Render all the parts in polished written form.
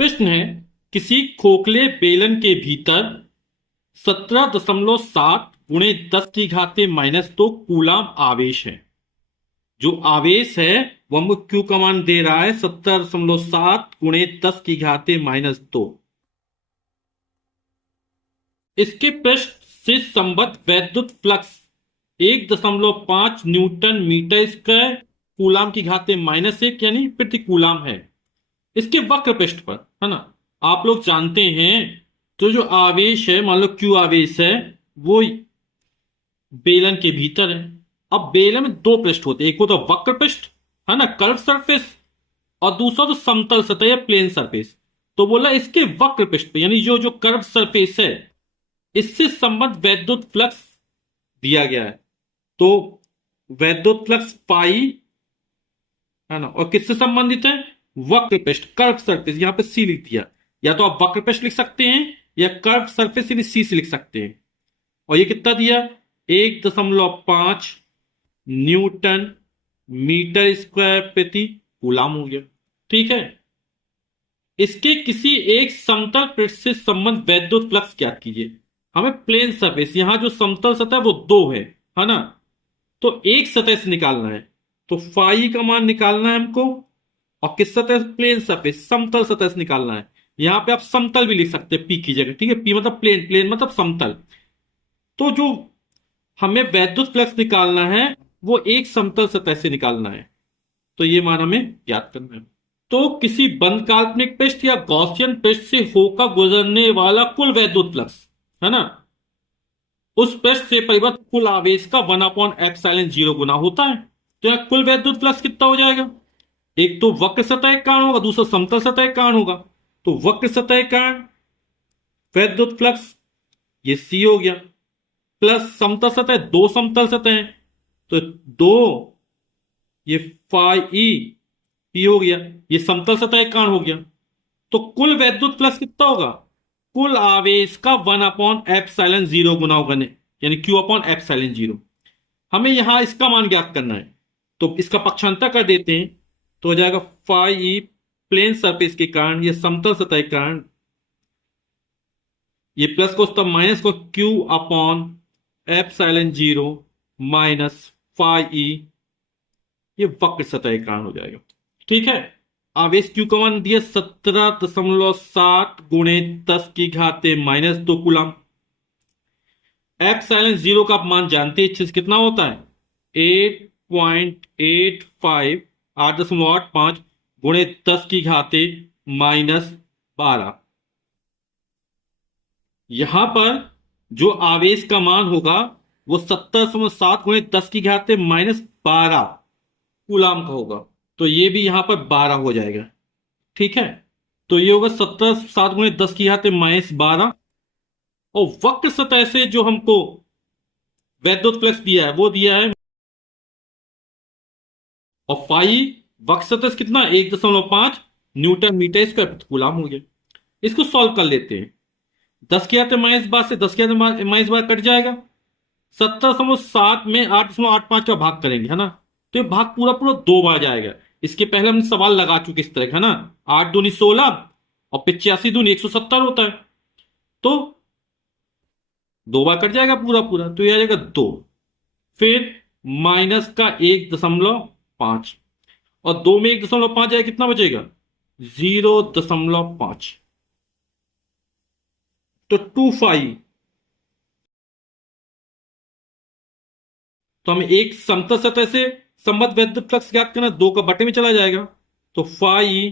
प्रश्न है, किसी खोखले बेलन के भीतर 17.7 गुणे 10 की घाते -2 कूलाम आवेश है। जो आवेश है वो हमको क्यू का मान दे रहा है 17.7 गुणे 10 की घाते -2। इसके पृष्ठ से संबद्ध वैद्युत flux 1.5 newton metre square coulomb की घाते -1 यानी प्रति कूलाम है। इसके वक्र पृष्ठ पर, है ना, आप लोग जानते हैं, तो जो आवेश है, मान लो क्यू आवेश है, वो बेलन के भीतर है। अब बेलन में दो पृष्ठ होते हैं, एक होता है वक्र पृष्ठ, है ना, कर्व सरफेस, और दूसरा तो समतल सतह या प्लेन सरफेस। तो बोला इसके वक्र पृष्ठ पे, यानी जो जो कर्व सरफेस है, इससे संबंध वैद्युत फ्लक्स दिया गया है। तो वैद्युत फ्लक्स पाई, है ना, और किससे संबंधित है? वक्र पृष्ठ, कर्व सरफेस, यहां पे सी लिख दिया। या तो आप वक्र पृष्ठ लिख सकते हैं या कर्व सरफेस यानी सी से लिख सकते हैं। और ये कितना दिया? 1.5 न्यूटन मीटर स्क्वायर प्रति कूलाम हो गया। ठीक है। इसके किसी एक समतल पृष्ठ से संबंध वैद्युत फ्लक्स ज्ञात कीजिए। हमें प्लेन सरफेस, यहां जो समतल सतह वो दो है ना, तो एक सतह से निकालना है। तो फाई का मान निकालना है हमको, और किस सतह से? प्लेन सरफेस, समतल सतह से निकालना है। यहां पे आप समतल भी लिख सकते हैं पी की जगह। ठीक है, पी मतलब प्लेन, प्लेन मतलब समतल। तो जो हमें वैद्युत फ्लक्स निकालना है वो एक समतल सतह से निकालना है। तो ये मान हमें ज्ञात करना है। तो किसी बंद काल्पनिक पृष्ठ या गॉसियन पृष्ठ से होकर गुजरने वाला कुल वैद्युत फ्लक्स, है ना, उस पृष्ठ से परिवर्तित कुल आवेश का 1/ε0 गुना होता है। तो यहां कुल वैद्युत फ्लक्स कितना हो जाएगा? एक तो वक्र सतह के कारण होगा, दूसरा समतल सतह के कारण होगा। तो वक्र सतह के कारण वैद्युत फ्लक्स ये सी हो गया, प्लस समतल सतह, दो समतल सतह हैं, तो दो, ये फाई ई पी हो गया, ये समतल सतह के कारण हो गया। तो कुल वैद्युत फ्लक्स कितना होगा? कुल आवेश का 1/ε0 गुना होगा, यानी Q/ε0। हमें यहां इसका मान ज्ञात करना है, तो इसका पक्षांतर कर देते हैं, तो हो जाएगा फाई ई प्लेन सरफेस के कारण, ये समतल सतह के कारण, ये प्लस को तब माइनस को Q/ε0 माइनस फाई ई, ये वक्र सतह के कारण हो जाएगा। ठीक है। आवेश क्यू का मान दिया 17.7 गुणे 10 की घाते -2 कूलम। ε0 का आप मान जानते हैं, कितना होता है? 8.85, 8.85 गुणे 10 की घाते -12। यहां पर जो आवेश का मान होगा वो 17.7 गुणे 10 की घाते -12 कूलाम का होगा। तो ये भी यहां पर 12 हो जाएगा। ठीक है। तो ये होगा 17.7 गुणे 10 की घाते -12। और वक्र सतह से जो हमको वैद्युत फ्लक्स दिया है वो दिया है, और फाई वक्र सतह से कितना? 1.5 न्यूटन मीटर स्क्वायर प्रति कूलाम हो गया। इसको सॉल्व कर लेते हैं। 10 की घाते -12 से 10 की घाते -12 कट जाएगा। 17.7 में 8.85 का भाग करेंगे, है ना, तो ये भाग पूरा पूरा दो बार जाएगा। इसके पहले हमने सवाल लगा चुके इस तरह का, है ना, 8 दूनी 16 और 85 दूनी 170 होता है। तो दो बार कट जाएगा पूरा पूरा, तो ये आ जाएगा 2। फिर माइनस का 1.5, और 2 में 1.5 जाएगा, कितना बचेगा? 0.5। तो 2 फाई, तो हमें एक समतल सतह से संबद्ध वैद्युत फ्लक्स ज्ञात करना, 2 का बटे में चला जाएगा। तो फाई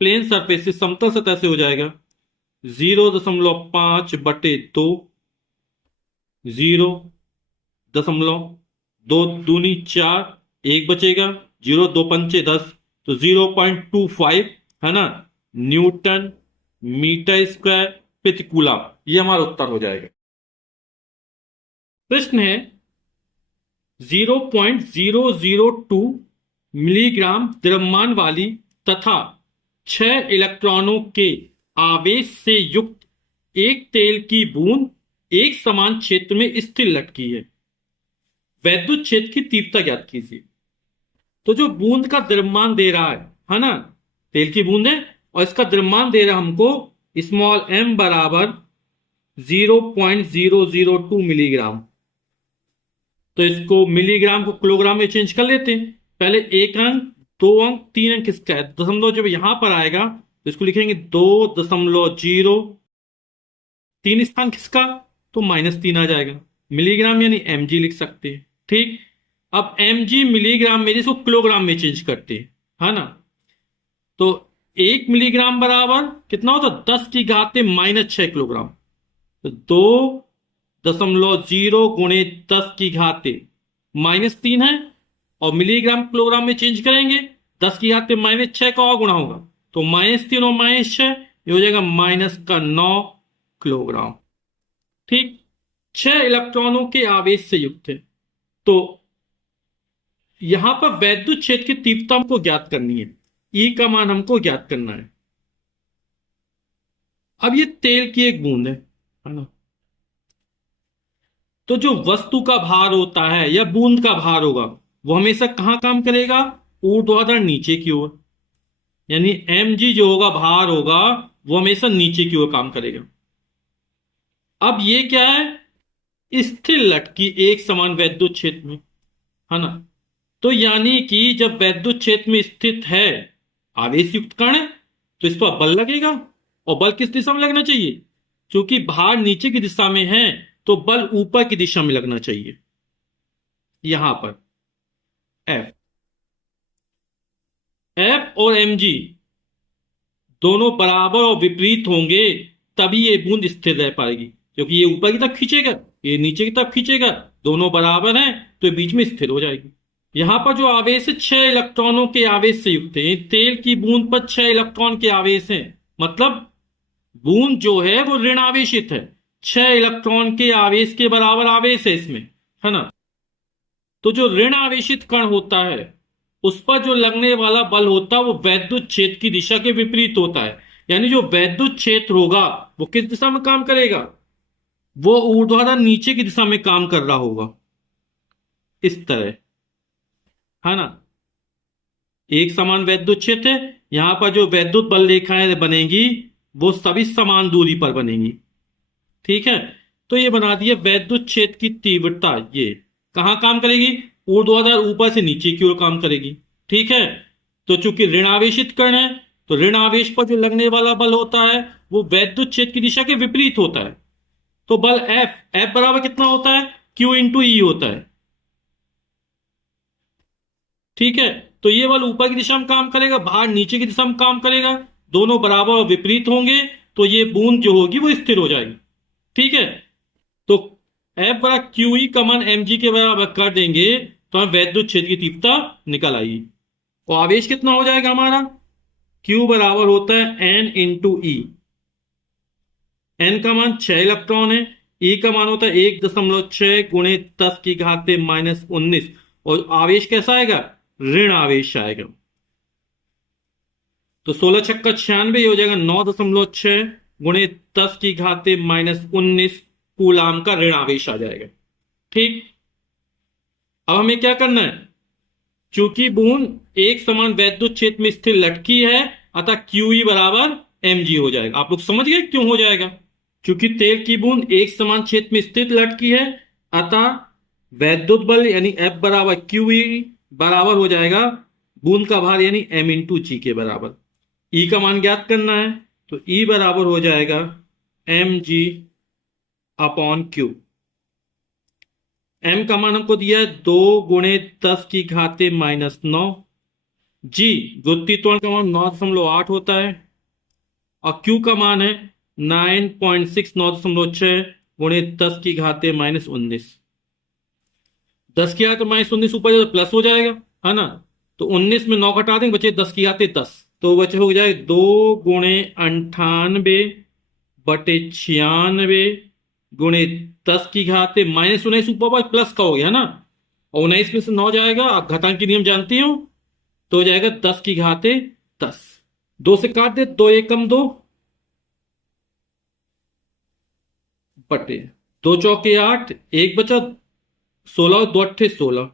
प्लेन सरफेस से समतल सतह से हो जाएगा 0.5/2, 0.2 दूनी 4, एक बचेगा, 0 2 पंचे 10, तो 0.25, है ना, न्यूटन मीटर स्क्वायर प्रति कूलम। ये हमारा उत्तर हो जाएगा। प्रश्न है, 0.002 मिलीग्राम द्रव्यमान वाली तथा 6 इलेक्ट्रॉनों के आवेश से युक्त एक तेल की बूंद एक समान क्षेत्र में स्थिर लटकी है। वैद्युत क्षेत्र की तीव्रता ज्ञात कीजिए। तो जो बूंद का द्रव्यमान दे रहा है ना, तेल की बूंद है, और इसका द्रव्यमान दे रहा हमको स्मॉल m बराबर 0.002 मिलीग्राम। तो इसको मिलीग्राम को किलोग्राम में चेंज कर लेते हैं। पहले एक अंक, दो अंक, तीन अंक किसका है, दशमलव जब यहां पर आएगा तो इसको लिखेंगे 2.0, तीन स्थान किसका, तो -3 आ जाएगा। मिलीग्राम यानी mg लिख सकते हैं। ठीक, अब mg मिलीग्राम में इसको किलोग्राम में चेंज करते हैं, है ना। तो 1 मिलीग्राम बराबर कितना होता, 10⁻⁻6 किलोग्राम। तो 2.0 गुणे 10⁻³ है, और मिलीग्राम किलोग्राम में चेंज करेंगे 10⁻⁻6 का और गुणा होगा, तो -3 और -6 ये हो जाएगा -9 किलोग्राम। ठीक, 6 इलेक्ट्रॉनों के आवेश से युक्त है। तो यहां पर वैद्युत क्षेत्र की तीव्रता हमको ज्ञात करनी है, ई का मान हमको ज्ञात करना है। अब ये तेल की एक बूंद है ना। तो जो वस्तु का भार होता है या बूंद का भार होगा वो हमेशा कहां काम करेगा, ऊर्ध्वाधर नीचे की ओर। यानी mg जो होगा, भार होगा, वो हमेशा नीचे की ओर काम करेगा। अब ये क्या है, स्थिर लटकी एक समान वैद्युत क्षेत्र में, है ना। तो यानी कि जब वैद्युत क्षेत्र में स्थित है आवेश युक्त कण है, तो इस पर बल लगेगा, और बल किस दिशा में लगना चाहिए, क्योंकि भार नीचे की दिशा में है तो बल ऊपर की दिशा में लगना चाहिए। यहां पर F और mg दोनों बराबर और विपरीत होंगे, तभी ये बूंद स्थिर रह पाएगी। क्योंकि ये ऊपर की तरफ खींचेगा, ये नीचे की तरफ खींचेगा, दोनों बराबर हैं तो ये बीच में स्थिर हो जाएगी। यहां पर जो आवेश है 6 इलेक्ट्रॉनों के आवेश से युक्त है। तेल की बूंद पर 6 इलेक्ट्रॉन के आवेश हैं, मतलब बूंद जो है वो ऋण आवेशित है। 6 इलेक्ट्रॉन के आवेश के बराबर आवेश है इसमें, है ना। तो जो ऋण आवेशित कण होता है उस पर जो लगने वाला बल होता है वो वैद्युत क्षेत्र की दिशा के विपरीत होता है। यानी जो वैद्युत क्षेत्र होगा वो किस दिशा में काम करेगा, वो ऊर्ध्वाधर नीचे की दिशा में काम कर रहा होगा, इस तरह, है ना। एक समान वैद्युत क्षेत्र है, यहां पर जो वैद्युत बल रेखाएं बनेगी वो सभी समान दूरी पर बनेगी। ठीक है, तो ये बना दिया वैद्युत क्षेत्र की तीव्रता। ये कहां काम करेगी, ऊर्ध्वाधर ऊपर से नीचे की ओर काम करेगी। ठीक है, तो चूंकि ऋण आवेशित कण है तो ऋण आवेश पर जो लगने वाला बल होता है वो वैद्युत क्षेत्र की दिशा के विपरीत होता है। तो बल F बराबर कितना होता है, Q इंटू ई होता है। ठीक है, तो ये बल ऊपर की दिशा में काम करेगा, भार नीचे की दिशा में काम करेगा, दोनों बराबर और विपरीत होंगे, तो ये बूंद जो होगी वो स्थिर हो जाएगी। ठीक है, तो F बराबर क्यू ई का मान mg के बराबर कर देंगे तो हमें वैद्युत क्षेत्र की तीव्रता निकल आएगी। और आवेश कितना हो जाएगा हमारा, Q बराबर होता है n इंटू ई। n का मान 6 इलेक्ट्रॉन है, E का मान होता है 1.6 गुणे 10⁻⁻19, और आवेश कैसा आएगा, ऋण आवेश आएगा। तो 16 छक्का 96 हो जाएगा 9.6 गुणे 10⁻⁻19 कूलाम का ऋण आवेश आ जाएगा। ठीक, अब हमें क्या करना है, चूंकि बूंद एक समान वैद्युत क्षेत्र में स्थिर लटकी है अतः QE बराबर mg हो जाएगा। आप लोग समझ गए क्यों हो जाएगा, क्योंकि तेल की बूंद एक समान क्षेत्र में स्थित लटकी है अतः वैद्युत बल यानी F बराबर QE बराबर हो जाएगा बूंद का भार यानी m इंटू जी के बराबर। E का मान ज्ञात करना है तो E बराबर हो जाएगा mg अपॉन Q। m का मान हमको दिया है 2 गुणे 10⁻⁻9। जी गुरुत्वीय त्वरण का मान 9.8 होता है, और Q का मान है 9.6 9.6 गुणे 10⁻⁻19। 10⁻⁻19 ऊपर जाए तो प्लस हो जाएगा, है ना। तो 19 में 9 घटा देंगे, बचे 10⁻10, तो बचे हो जाए 2 गुणे 98/96 गुणे 10⁻⁻19 ऊपर पर प्लस का हो गया ना, और 19 में से 9 जाएगा, आप घटांक की नियम जानती हो, तो हो जाएगा 10⁻10। 2 से काट दे, 2 एकम 2 बटे 2 चौके 8, 1 बचा 16, 2 अट्ठे 16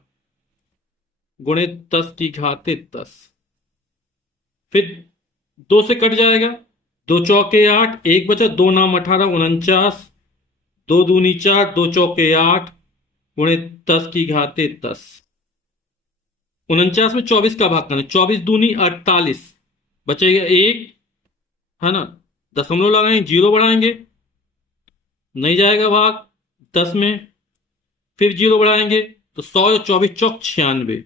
गुणे 10⁻10। फिर दो से कट जाएगा, दो चौके आठ, एक बचा, दो नाम 18, 49, दो दूनी चार, दो चौके आठ, गुणे 10 की घाते 10। 49 में 24 का भाग करना, 24 दूनी 48, बचेगा एक, है ना। दशमलव लगाएंगे, जीरो बढ़ाएंगे, नहीं जाएगा भाग 10 में, फिर जीरो बढ़ाएंगे तो 100, 24 चौक 96,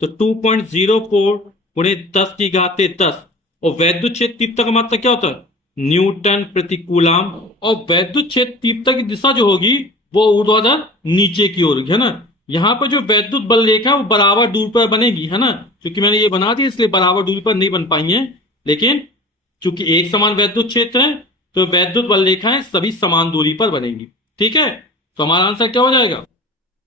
तो 2.04 गुणे 10 की घाते 10। और वैद्युत क्षेत्र तीव्रता का मात्रा क्या होता है, न्यूटन प्रति कूलाम। और वैद्युत क्षेत्र तीव्रता की दिशा जो होगी वो ऊर्ध्वाधर नीचे की ओर होगी, है ना। यहां पर जो वैद्युत बल रेखा है वो बराबर दूरी पर बनेगी, है ना। क्योंकि मैंने ये बना दी इसलिए बराबर दूरी पर नहीं बन पाई है, लेकिन चूंकि एक समान वैद्युत क्षेत्र है तो वैद्युत बल रेखाएं सभी समान दूरी पर बनेगी। ठीक है, तो हमारा आंसर क्या हो जाएगा,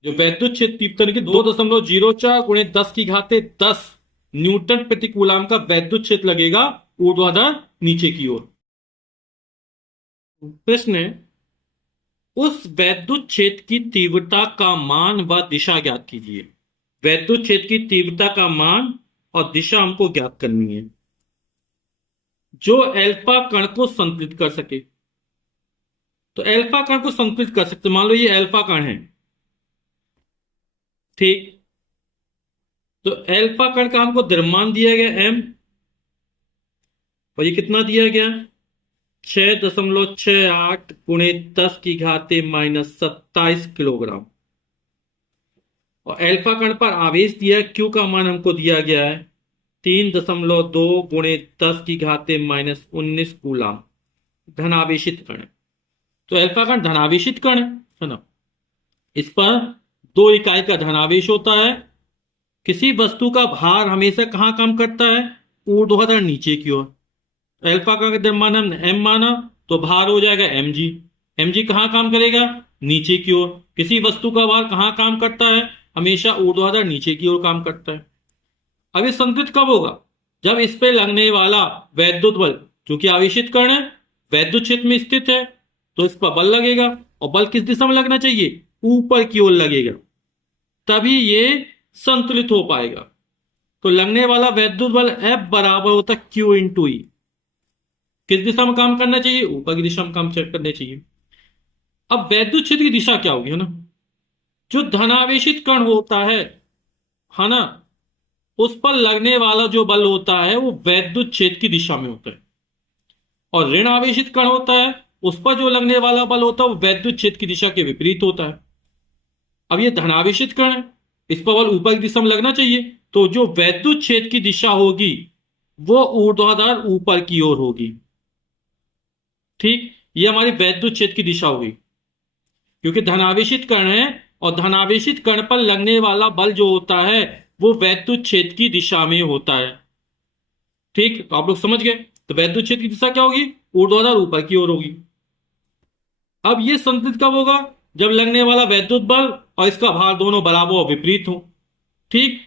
जो वैद्युत क्षेत्र तीव्रता की 2.04 गुणे 10 की घाते 10 न्यूटन प्रति कूलाम का वैद्युत क्षेत्र लगेगा ऊर्ध्वाधर नीचे की ओर। प्रश्न है, उस वैद्युत क्षेत्र की तीव्रता का मान व दिशा ज्ञात कीजिए। वैद्युत क्षेत्र की तीव्रता का मान और दिशा हमको ज्ञात करनी है जो एल्फा कण को संतुलित कर सके। तो एल्फा कण को संतुलित कर सकते, मान लो ये एल्फा कण है, ठीक। तो एल्फा कण का हमको द्रव्यमान दिया गया m, और ये कितना दिया गया, 6.68 गुणे 10 की घाते -27 किलोग्राम। और एल्फा कण पर आवेश दिया है, क्यू का मान हमको दिया गया है 3.2 गुणे 10 की घाते -19 कूलाम। धनावेशित कण है, तो एल्फा कण धनावेशित कण है ना। इस पर 2 इकाई का धनावेश होता है। किसी वस्तु का भार हमेशा कहाँ काम करता है, ऊर्ध्वाधर नीचे की ओर। एल्फा का द्रव्यमान हमने एम माना तो भार हो जाएगा एम जी। एम जी कहाँ काम करेगा, नीचे की ओर। किसी वस्तु का भार कहाँ काम करता है, हमेशा ऊर्ध्वाधर नीचे की ओर काम करता है। अब ये संतुलित कब होगा, जब इस पे लगने वाला वैद्युत बल, क्योंकि आवेशित कण है, वैद्युत क्षेत्र में स्थित है, तो इस पर बल लगेगा। और बल किस दिशा में लगना चाहिए, ऊपर की ओर लगेगा, तभी ये संतुलित हो पाएगा। तो लगने वाला वैद्युत बल F बराबर होता है Q इंटू ई। किस दिशा में काम करना चाहिए, ऊपर की दिशा में काम करना चाहिए। अब वैद्युत क्षेत्र की दिशा क्या होगी, है ना। जो धनावेशित कण होता है ना, उस पर लगने वाला जो बल होता है वो वैद्युत क्षेत्र की दिशा में होता है। और ऋण आवेशित कण होता है, उस पर जो लगने वाला बल होता है वो वैद्युत क्षेत्र की दिशा के विपरीत होता है। अब ये धनावेशित कण है, इस पर बल ऊपर की दिशा में लगना चाहिए, तो जो वैद्युत क्षेत्र की दिशा होगी वो ऊर्ध्वाधर ऊपर की ओर होगी। ठीक, ये हमारी वैद्युत क्षेत्र की दिशा होगी, क्योंकि धनावेशित कण है और धनावेशित कण पर लगने वाला बल जो होता है वो वैद्युत क्षेत्र की दिशा में होता है। ठीक, तो आप लोग समझ गए। तो वैद्युत क्षेत्र की दिशा क्या होगी, ऊर्ध्वाधर ऊपर की ओर होगी। अब ये संतुलित कब होगा, जब लगने वाला वैद्युत बल और इसका भार दोनों बराबर और विपरीत हो। ठीक,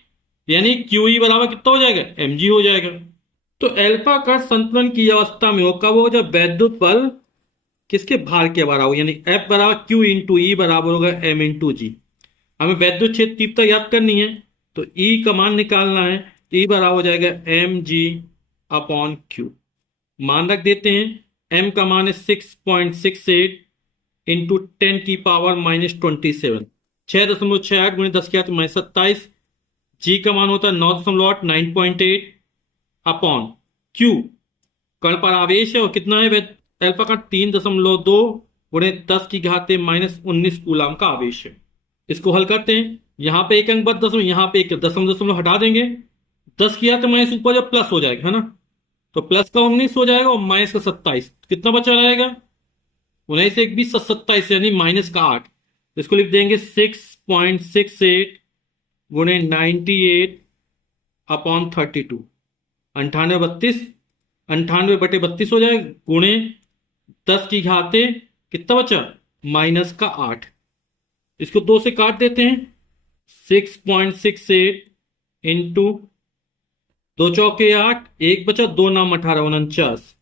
यानी क्यू ई बराबर कितना हो जाएगा, एम जी हो जाएगा। तो एल्फा का संतुलन की अवस्था में हो कब होगा, जब वैद्युत बल किसके भार के बराबर हो, यानी एफ बराबर क्यू इंटू ई बराबर होगा एम इंटू जी। हमें वैद्युत क्षेत्र तीव्रता याद करनी है, तो ई का मान निकालना है, तो ई बराबर हो जाएगा एम जी अपॉन क्यू। मान रख देते हैं, एम का मान है 6.68 इंटू 10 की पावर -27, 6.68 गुणे 10 की घात -27। जी का मान होता है 9.8, 9.8 अपॉन क्यू, कण पर आवेश है और कितना है एल्फा का 3.2 गुणे 10 की घाते -19 कूलाम का आवेश है। इसको हल करते हैं, यहां पे एक अंक बच दशमलव, यहां पे एक दशमलव हटा देंगे, 10 की घात माइनस ऊपर जब प्लस हो जाएगा, है ना, तो प्लस का 19 हो जाएगा और माइनस का 27, कितना बचा रहेगा, 19 एक 20 27, यानी माइनस का 8। तो इसको लिख देंगे 6.68 गुणे 98 अपॉन 32, 98 98 बटे 32 हो जाएगा, गुणे 10 की घाते कितना बचा, -8। इसको 2 से काट देते हैं, 6.68 इंटू 2 चौके 8, एक बचा, दो नाम 18, 49,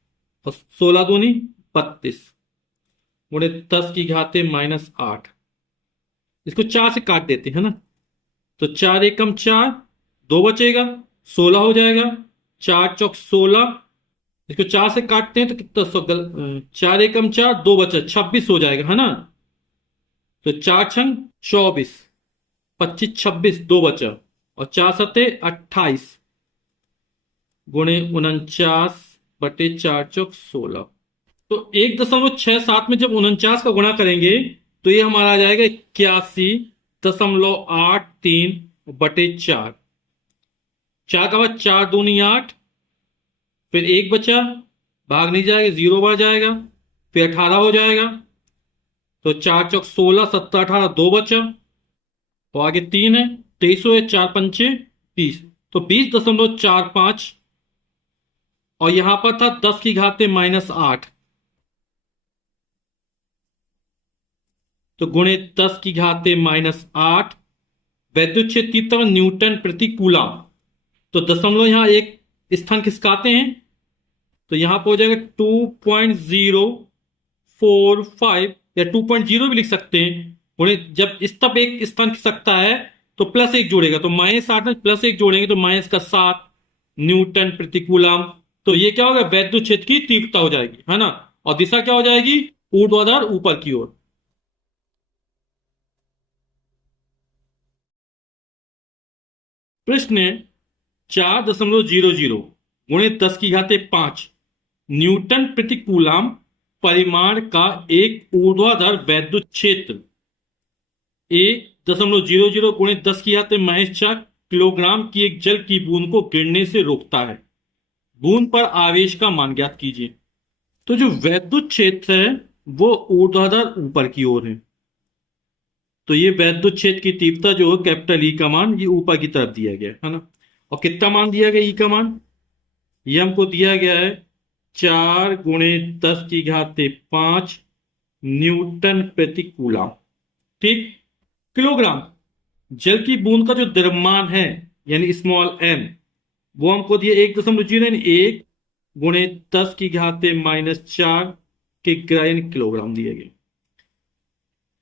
और 16 दूनी 32 गुणे 10 की घाते -8। इसको 4 से काट देते हैं ना, तो 4 एकम 4, 2 बचेगा, 16 हो जाएगा, 4 चौक 16 इसको 4 से काटते हैं तो कितना 4 एकम 4, 2 बचा 26 हो जाएगा, है ना। तो 4 छंग 24, 25 26 2 बचा, और 4 सते 28 गुणे 49/4 × 16। तो 1.67 में जब 49 का गुणा करेंगे तो ये हमारा आ जाएगा 81.83/4। 4 का बाद 4 दूनी 8, फिर 1 बचा, भाग नहीं जाएगा, 0 बढ़ जाएगा, फिर 18 हो जाएगा। तो 4 चौक 16, 17 18 2 बचा, और आगे 3 है, 23 हुए, 4 पंचे 20। तो 20.45, और यहां पर था 10⁻⁻8, तो गुणे 10⁻⁻8। वैद्युत क्षेत्र की तरफ न्यूटन प्रति कूलम। तो दशमलव यहां एक स्थान खिसकाते हैं, तो यहां पर हो जाएगा 2.045, या 2.0 भी लिख सकते हैं। गुणे जब इस तब एक स्थान खिसकता है तो +1 जोड़ेगा, तो -8 में +1 जोड़ेंगे तो -7 न्यूटन प्रति कूलम। तो ये क्या होगा, वैद्युत क्षेत्र की तीव्रता हो जाएगी, है ना। और दिशा क्या हो जाएगी, ऊर्ध्वाधर ऊपर की ओर। प्रश्न है 4.00 गुणे 10⁻5 न्यूटन प्रति कूलम परिमाण का एक ऊर्ध्वाधर वैद्युत क्षेत्र 1.00 गुणे 10⁻⁴ किलोग्राम की एक जल की बूंद को गिरने से रोकता है। बूंद पर आवेश का मान ज्ञात कीजिए। तो जो वैद्युत क्षेत्र है वो ऊर्ध्वाधर ऊपर की ओर है, तो ये वैद्युत क्षेत्र की तीव्रता जो है कैपिटल ई का मान ये ऊपर की तरफ दिया गया है ना। और कितना मान दिया गया ई का मान, ये हमको दिया गया है 4 गुणे 10⁻5 न्यूटन प्रति कूलम। ठीक, किलोग्राम। जल की बूंद का जो द्रव्यमान है यानी स्मॉल एम, वो हमको दिया 1.01 गुणे 10⁻⁻4 के ग्राम किलोग्राम दिए गए।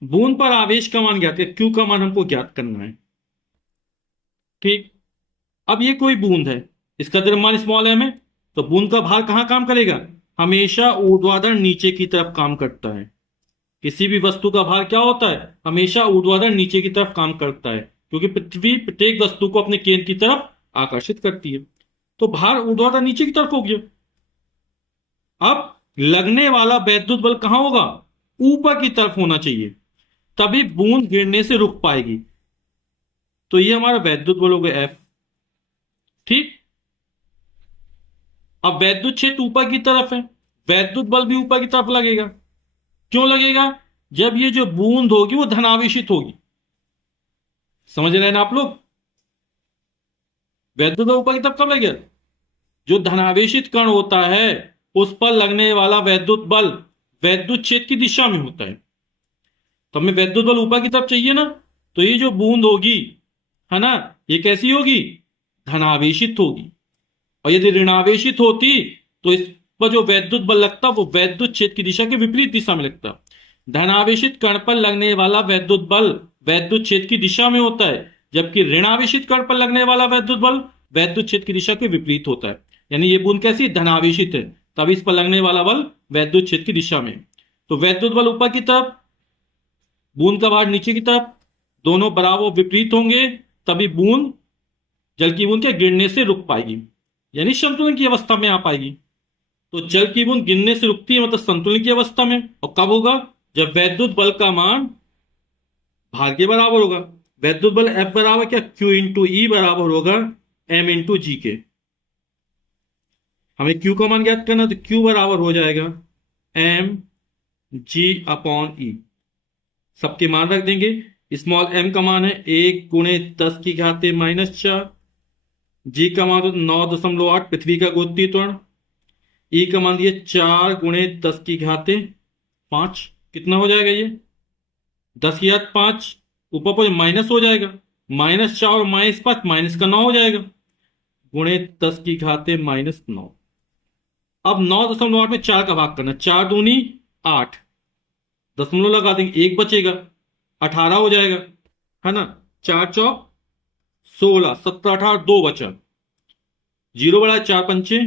बूंद पर आवेश का मान ज्ञात है, क्यू का मान हमको ज्ञात करना है। ठीक, अब ये कोई बूंद है, इसका द्रव्यमान स्मॉल एम है, तो बूंद का भार कहां काम करेगा, हमेशा ऊर्ध्वाधर नीचे की तरफ काम करता है। किसी भी वस्तु का भार क्या होता है, हमेशा ऊर्ध्वाधर नीचे की तरफ काम करता है, क्योंकि पृथ्वी प्रत्येक वस्तु को अपने केंद्र की तरफ आकर्षित करती है। तो भार ऊर्ध्वाधर नीचे की तरफ हो गया। अब लगने वाला वैद्युत बल कहां होगा, ऊपर की तरफ होना चाहिए, तभी बूंद गिरने से रुक पाएगी। तो ये हमारा वैद्युत बल हो गया F। ठीक, अब वैद्युत क्षेत्र ऊपर की तरफ है, वैद्युत बल भी ऊपर की तरफ लगेगा। क्यों लगेगा, जब ये जो बूंद होगी वो धनावेशित होगी। समझ रहे हैं ना आप लोग, वैद्युत बल ऊपर की तरफ कब लगेगा, जो धनावेशित कण होता है उस पर लगने वाला वैद्युत बल वैद्युत क्षेत्र की दिशा में होता है। तो हमें वैद्युत बल ऊपर की तरफ चाहिए ना, तो ये जो बूंद होगी, है ना, ये कैसी होगी, धनावेशित होगी। और यदि ऋणावेशित होती तो इस पर जो वैद्युत बल लगता वो वैद्युत क्षेत्र की दिशा के विपरीत दिशा में लगता। धनावेशित कण पर लगने वाला वैद्युत बल वैद्युत क्षेत्र की दिशा में होता है, जबकि ऋणावेशित कण पर लगने वाला वैद्युत बल वैद्युत क्षेत्र की दिशा के विपरीत होता है। यानी ये बूंद कैसी धनावेशित है, तभी इस पर लगने वाला बल वैद्युत क्षेत्र की दिशा में। तो वैद्युत बल ऊपर की तरफ, बूंद का भार नीचे की तरफ, दोनों बराबर विपरीत होंगे, तभी बूंद जल की बूंद के गिरने से रुक पाएगी, यानी संतुलन की अवस्था में आ पाएगी। तो जल की बूंद गिरने से रुकती है मतलब संतुलन की अवस्था में। और कब होगा, जब वैद्युत बल का मान भार के बराबर होगा। वैद्युत बल F बराबर क्या, Q इंटू ई बराबर होगा M इंटू जी के। हमें Q का मान ज्ञात करना, तो Q बराबर हो जाएगा M G/E। सबके मान रख देंगे। स्मॉल m का मान है 1 गुणे 10⁻⁻4, जी का मान 9.8 पृथ्वी का गोत्तीय त्वरण, ई का मान दिया 4 गुणे 10⁵5। कितना हो जाएगा ये 10⁵5, ऊपर पर माइनस हो जाएगा, -4 और -5 माइनस का 9 हो जाएगा, गुणे 10⁻⁻9। अब 9.8 में 4 का भाग करना, 4 दूनी 8, दशमलव लगा देंगे, 1 बचेगा, 18 हो जाएगा, है ना। 4 चौक 16, 17 18 2 बचा, 0 बढ़ा 4 पंचे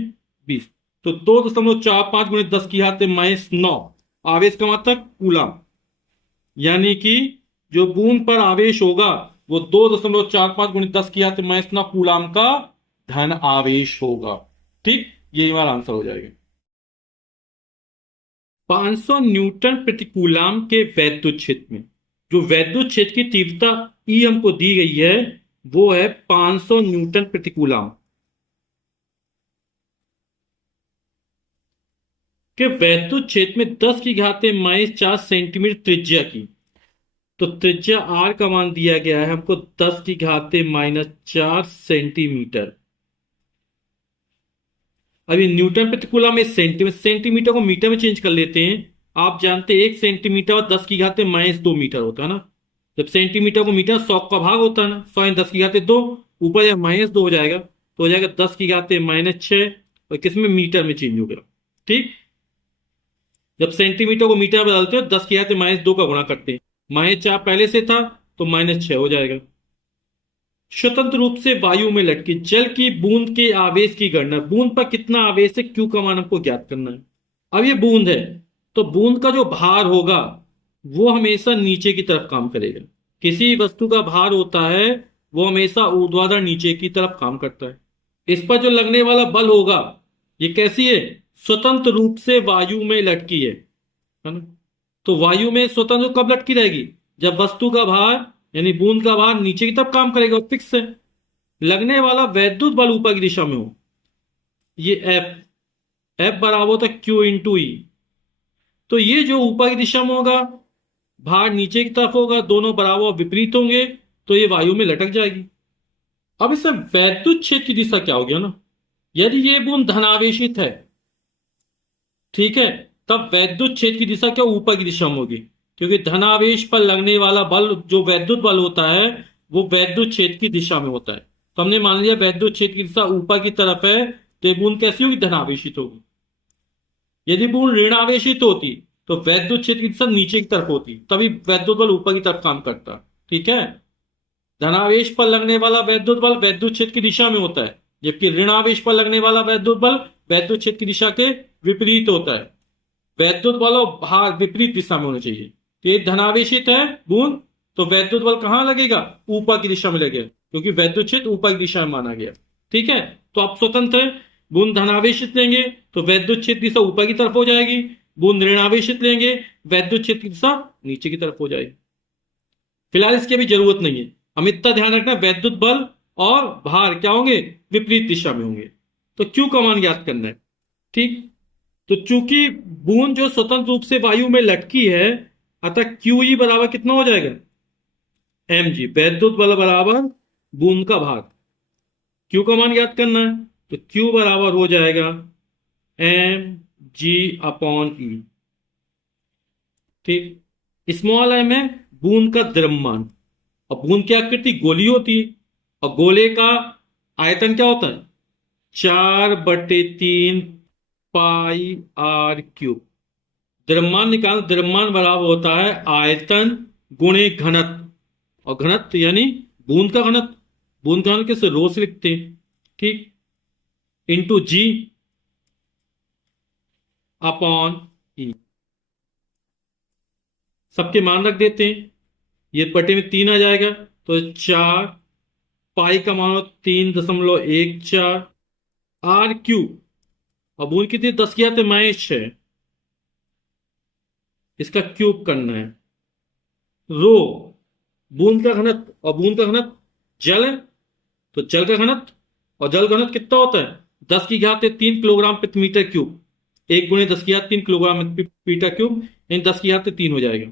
20। तो 2.45 गुणे 10 की घात माइनस 9 आवेश का मात्रक कूलम, यानी कि जो बूंद पर आवेश होगा वो 2.45 गुणे 10 की घात माइनस 9 कूलम का धन आवेश होगा। ठीक, यही हमारा आंसर हो जाएगा। 500 न्यूटन प्रति कूलम के वैद्युत क्षेत्र में जो वैद्युत क्षेत्र की तीव्रता ई हमको दी गई है वो है 500 न्यूटन प्रति कूलम के वैद्युत क्षेत्र में 10 की घात माइनस 4 सेंटीमीटर त्रिज्या की। तो त्रिज्या आर का मान दिया गया है हमको 10 की घात माइनस 4 सेंटीमीटर। अभी न्यूटन प्रति कूलम में सेंटीमीटर, सेंटीमीटर को मीटर में चेंज कर लेते हैं। आप जानते हैं 1 सेंटीमीटर और 10 की घात माइनस 2 मीटर होता है ना। जब सेंटीमीटर को मीटर 100 का भाग होता है ना, 100 10 की घात 2, ऊपर जब माइनस 2 हो जाएगा तो हो जाएगा 10 की घात माइनस 6 और किसमें मीटर में चेंज हो गया। ठीक, जब सेंटीमीटर को मीटर में बदलते हो 10 की घात माइनस 2 का गुणा करते हैं, माइनस 4 पहले से था तो माइनस 6 हो जाएगा। स्वतंत्र रूप से वायु में लटकी जल की बूंद के आवेश की गणना। बूंद पर कितना आवेश है, क्यू का मान हमको ज्ञात करना है। अब ये बूंद है तो बूंद का जो भार होगा वो हमेशा नीचे की तरफ काम करेगा। किसी वस्तु का भार होता है वो हमेशा ऊर्ध्वाधर नीचे की तरफ काम करता है। इस पर जो लगने वाला बल होगा ये कैसी है, स्वतंत्र रूप से वायु में लटकी है ना। तो वायु में स्वतंत्र कब लटकी रहेगी, जब वस्तु का भार यानी बूंद का भार नीचे की तरफ काम करेगा, फिक्स है। लगने वाला वैद्युत बल ऊपर की दिशा में हो, ये एफ, एफ बराबर होता है क्यू इंटू ई। तो ये जो ऊपर की दिशा में होगा, भार नीचे की तरफ होगा, दोनों बराबर और विपरीत होंगे, तो ये वायु में लटक जाएगी। अब इससे वैद्युत क्षेत्र की दिशा क्या होगी ना, यदि ये बूंद धनावेशित है, ठीक है, तब वैद्युत क्षेत्र की दिशा क्या ऊपर की दिशा में होगी, क्योंकि धनावेश पर लगने वाला बल जो वैद्युत बल होता है वो वैद्युत क्षेत्र की दिशा में होता है। तो हमने मान लिया वैद्युत क्षेत्र की दिशा ऊपर की तरफ है, तो ये बूंद कैसी होगी, धनावेशित होगी। यदि बूंद ऋणावेशित होती तो वैद्युत क्षेत्र की दिशा नीचे की तरफ होती, तभी वैद्युत बल ऊपर की तरफ काम करता। ठीक है, धनावेश पर लगने वाला वैद्युत बल वैद्युत क्षेत्र की दिशा में होता है, जबकि ऋणावेश पर लगने वाला वैद्युत बल वैद्युत क्षेत्र की दिशा के विपरीत होता है। वैद्युत बल और भार विपरीत दिशा में होने चाहिए। तो ये धनावेशित है बूंद, तो वैद्युत बल कहां लगेगा, ऊपर की दिशा में लगेगा, क्योंकि वैद्युत क्षेत्र ऊपर की दिशा में माना गया। ठीक है, तो आप स्वतंत्र है, बूंद धनावेशित लेंगे तो वैद्युत क्षेत्र दिशा ऊपर की तरफ हो जाएगी, बूंद ऋणावेशित लेंगे वैद्युत क्षेत्र की दिशा नीचे की तरफ हो जाएगी। फिलहाल इसकी अभी जरूरत नहीं है, हम इतना ध्यान रखना वैद्युत बल और भार क्या होंगे, विपरीत दिशा में होंगे। तो क्यू का मान ज्ञात करना है। ठीक, तो चूंकि बूंद जो स्वतंत्र रूप से वायु में लटकी है, अतः क्यू ई बराबर कितना हो जाएगा, एम जी, वैद्युत बल बराबर बूंद का भाग। क्यू का मान ज्ञात करना है, तो क्यू बराबर हो जाएगा एम जी अपॉन ई। ठीक, स्मॉल एम है बूंद का द्रव्यमान, और बूंद की आकृति गोली होती है, और गोले का आयतन क्या होता है, 4/3 पाई आर क्यूब। द्रव्यमान निकाल, द्रव्यमान बराबर होता है आयतन गुणे घनत्व, और घनत्व यानी बूंद का घनत्व, बूंद का घनत्व किसे रो से लिखते हैं। ठीक, इंटू जी अपॉन ई। सबके मान रख देते हैं, ये बटे में 3 आ जाएगा, तो 4 पाई का मान 3.14 आर क्यूब, और बूंद कितनी 10 की आते -6, इसका क्यूब करना है। रो बूंद का घनत्व, और बूंद का घनत्व जल है, तो जल का घनत्व, और जल का घनत्व कितना होता है 10 की घात 3 किलोग्राम प्रति मीटर क्यूब, 1 गुणे 10 की घात 3 किलोग्राम मीटर क्यूब, यानी 10 की घात 3 हो जाएगा।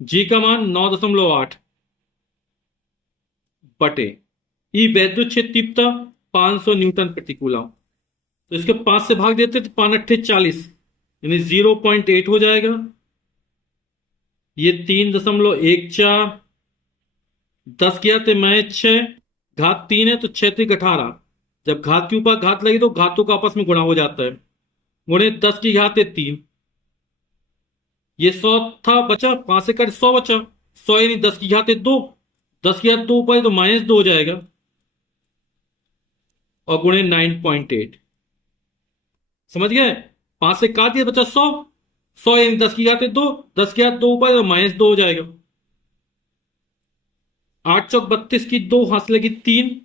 जी का मान 9.8 बटे ई वैद्युत क्षेत्र तीव्रता 500 न्यूटन प्रति कूलम। तो इसके 5 से भाग देते तो 5 अट्ठे 40, यानी 0.8 हो जाएगा। ये 3.14, 10 की आते मैं 6, घात 3 है तो 6×18, जब घात के ऊपर घात लगी तो घातों का आपस में गुणा हो जाता है, गुणे 10 की घात 3, ये 100 था, बचा 5 से कट 100 बचा, 100 यानी 10 की घात 2, 10 की घात 2 ऊपर तो -2 हो जाएगा, और गुणे 9.8। समझ गए? 5 से काट दिया बचा 100। 100 यानी 10 की घात 2, 10 की घात 2 ऊपर तो -2 हो जाएगा। 8 चौक 32 की 2 हाथ से लगी 3,